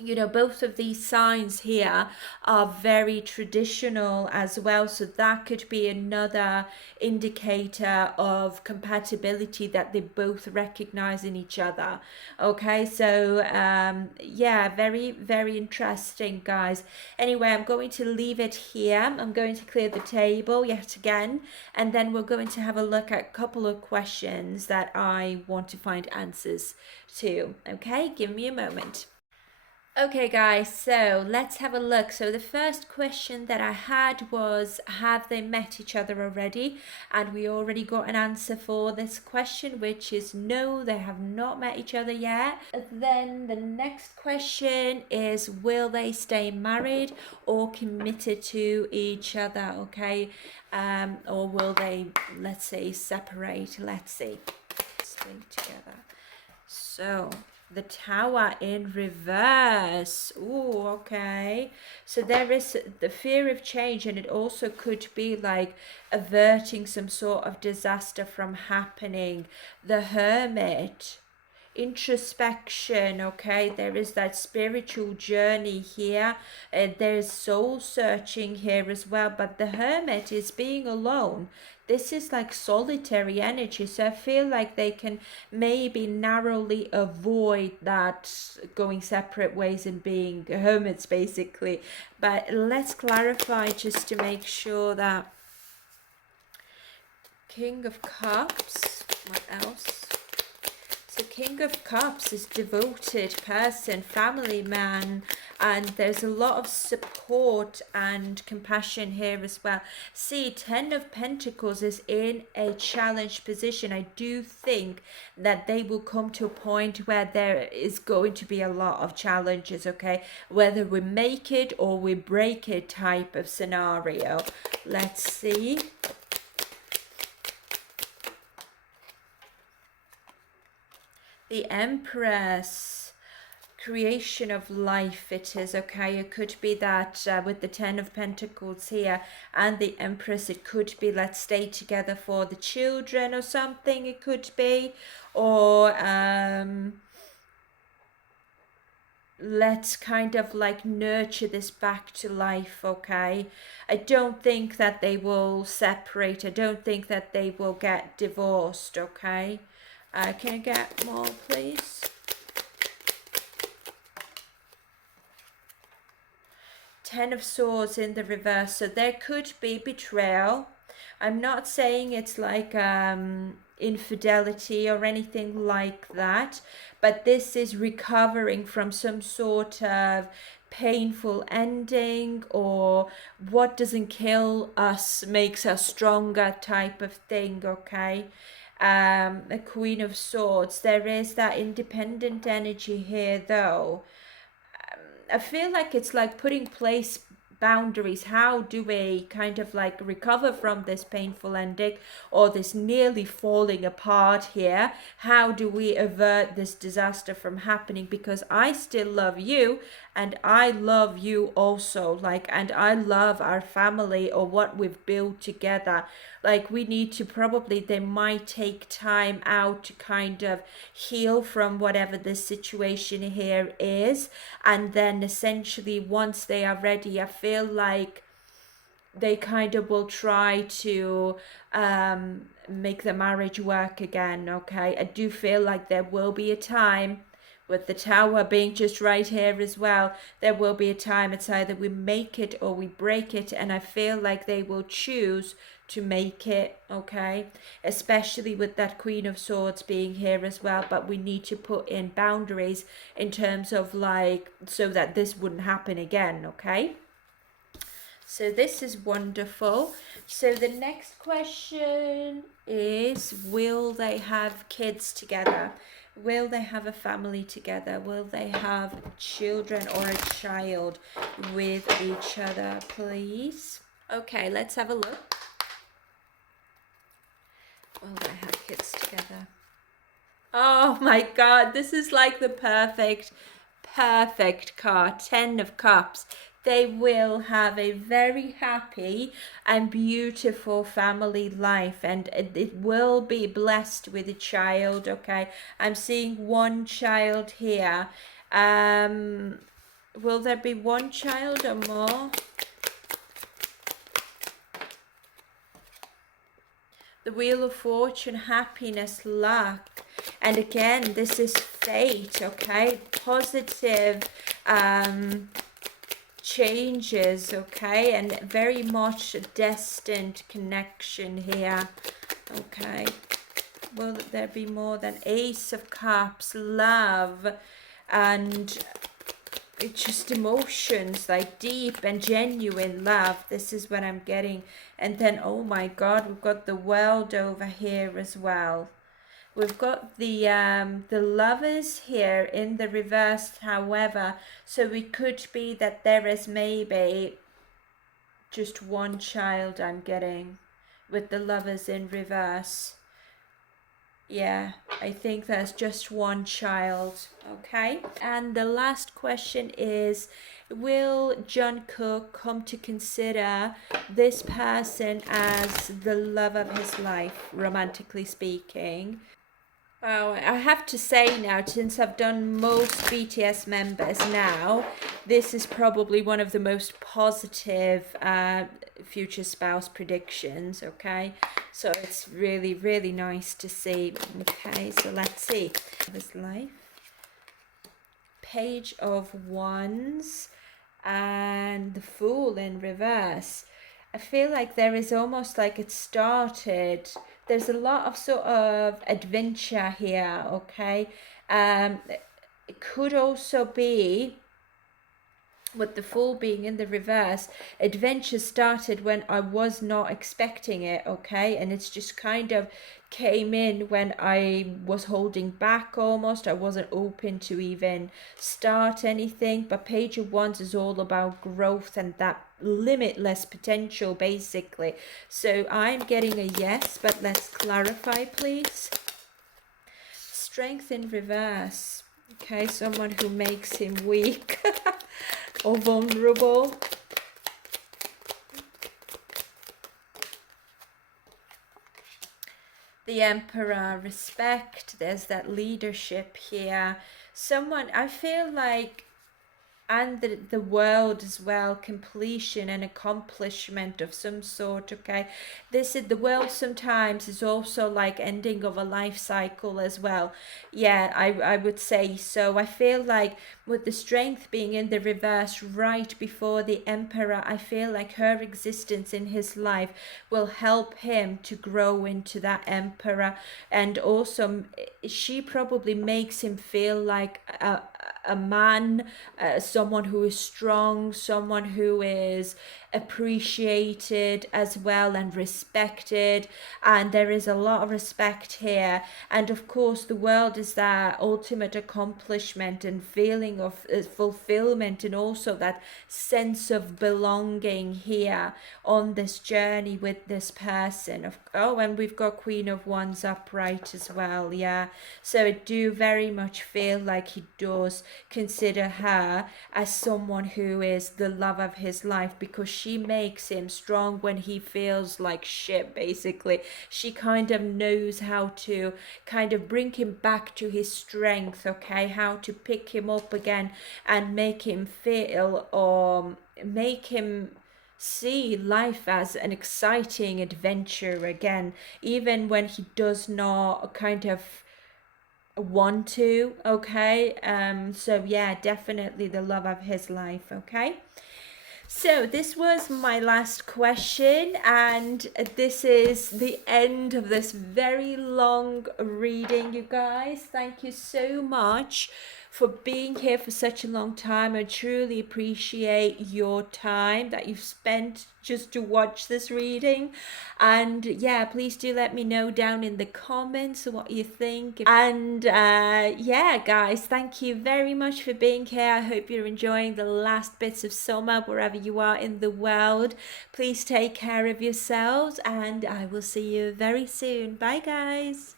you know, both of these signs here are very traditional as well, so that could be another indicator of compatibility, that they both recognize in each other. Okay, so yeah, very very interesting, guys. Anyway, I'm going to leave it here. I'm going to clear the table yet again, and then we're going to have a look at a couple of questions that I want to find answers to. Okay, give me a moment. Okay guys, so let's have a look. So the first question that I had was, have they met each other already? And we already got an answer for this question, which is no, they have not met each other yet. Then the next question is, will they stay married or committed to each other? Okay, or will they, let's say, separate? Let's see, stay together. So the Tower in reverse. Oh, okay. So there is the fear of change, and it also could be like averting some sort of disaster from happening. The Hermit, introspection. Okay, there is that spiritual journey here. There's soul searching here as well, but the Hermit is being alone. This is like solitary energy, so I feel like they can maybe narrowly avoid that going separate ways and being hermits basically. But let's clarify just to make sure that King of Cups, what else? The King of Cups is devoted person, family man, and there's a lot of support and compassion here as well. See, Ten of Pentacles is in a challenged position. I do think that they will come to a point where there is going to be a lot of challenges, okay? Whether we make it or we break it type of scenario. Let's see. The Empress, creation of life it is, okay? It could be that with the Ten of Pentacles here and the Empress, it could be let's stay together for the children or something, it could be. Or let's kind of like nurture this back to life, okay? I don't think that they will separate. I don't think that they will get divorced, okay? Can I get more, please? Ten of Swords in the reverse. So there could be betrayal, I'm not saying it's like infidelity or anything like that, but this is recovering from some sort of painful ending, or what doesn't kill us makes us stronger type of thing, okay? The Queen of Swords, there is that independent energy here though. I feel like it's like putting place boundaries. How do we kind of like recover from this painful ending or this nearly falling apart here? How do we avert this disaster from happening? Because I still love you and I love you also, like, and I love our family or what we've built together. Like, we need to probably, they might take time out to kind of heal from whatever this situation here is, and then essentially once they are ready, I feel like they kind of will try to make the marriage work again, okay? I do feel like there will be a time, with the tower being just right here as well, there will be a time it's either we make it or we break it, and I feel like they will choose to make it, okay? Especially with that Queen of Swords being here as well, but we need to put in boundaries in terms of like, so that this wouldn't happen again, okay? So this is wonderful. So the next question is, will they have kids together? Will they have a family together? Will they have children or a child with each other, please? Okay, let's have a look. Will they have kids together? Oh my God, this is like the perfect card. 10 of Cups. They will have a very happy and beautiful family life, and it will be blessed with a child, okay? I'm seeing one child here. Will there be one child or more? The Wheel of Fortune, happiness, luck. And again, this is fate, okay? Positive changes, okay? And very much a destined connection here, okay? Will there be more than Ace of Cups, love, and it's just emotions, like deep and genuine love. This is what I'm getting. And then, oh my God, we've got the World over here as well. We've got the Lovers here in the reverse, however, so it could be that there is maybe just one child I'm getting with the Lovers in reverse. Yeah, I think there's just one child, okay? And the last question is, will Jungkook come to consider this person as the love of his life, romantically speaking? Well, I have to say now, since I've done most BTS members now, this is probably one of the most positive future spouse predictions, okay? So it's really, really nice to see. Okay, so let's see. His life. Page of Wands and the Fool in reverse. I feel like there is almost like it started. There's a lot of sort of adventure here, okay? It could also be, with the Fool being in the reverse, adventure started when I was not expecting it, okay? And it's just kind of came in when I was holding back almost. I wasn't open to even start anything. But Page of Wands is all about growth and that limitless potential, basically. So I'm getting a yes, but let's clarify, please. Strength in reverse. Okay, someone who makes him weak or vulnerable. The Emperor, respect. There's that leadership here. Someone, I feel like and the world as well, completion and accomplishment of some sort. Okay, this is the world sometimes is also like ending of a life cycle as well. Yeah, I would say so. I feel like with the strength being in the reverse right before the emperor, I feel like her existence in his life will help him to grow into that emperor. And also she probably makes him feel like a man, someone who is strong, someone who is appreciated as well and respected. And there is a lot of respect here. And of course, the world is that ultimate accomplishment and feeling of fulfillment, and also that sense of belonging here on this journey with this person. Oh, and we've got Queen of Wands upright as well. Yeah, so I do very much feel like he does consider her as someone who is the love of his life, because she makes him strong when he feels like shit. Basically, she kind of knows how to kind of bring him back to his strength. Okay, how to pick him up again and make him feel, or make him see life as an exciting adventure again, even when he does not kind of want to. Okay, so yeah, definitely the love of his life. Okay, so this was my last question, and this is the end of this very long reading, you guys. Thank you so much for being here for such a long time. I truly appreciate your time that you've spent just to watch this reading. And yeah, please do let me know down in the comments what you think. And yeah, guys, thank you very much for being here. I hope you're enjoying the last bits of summer wherever you are in the world. Please take care of yourselves, and I will see you very soon. Bye, guys.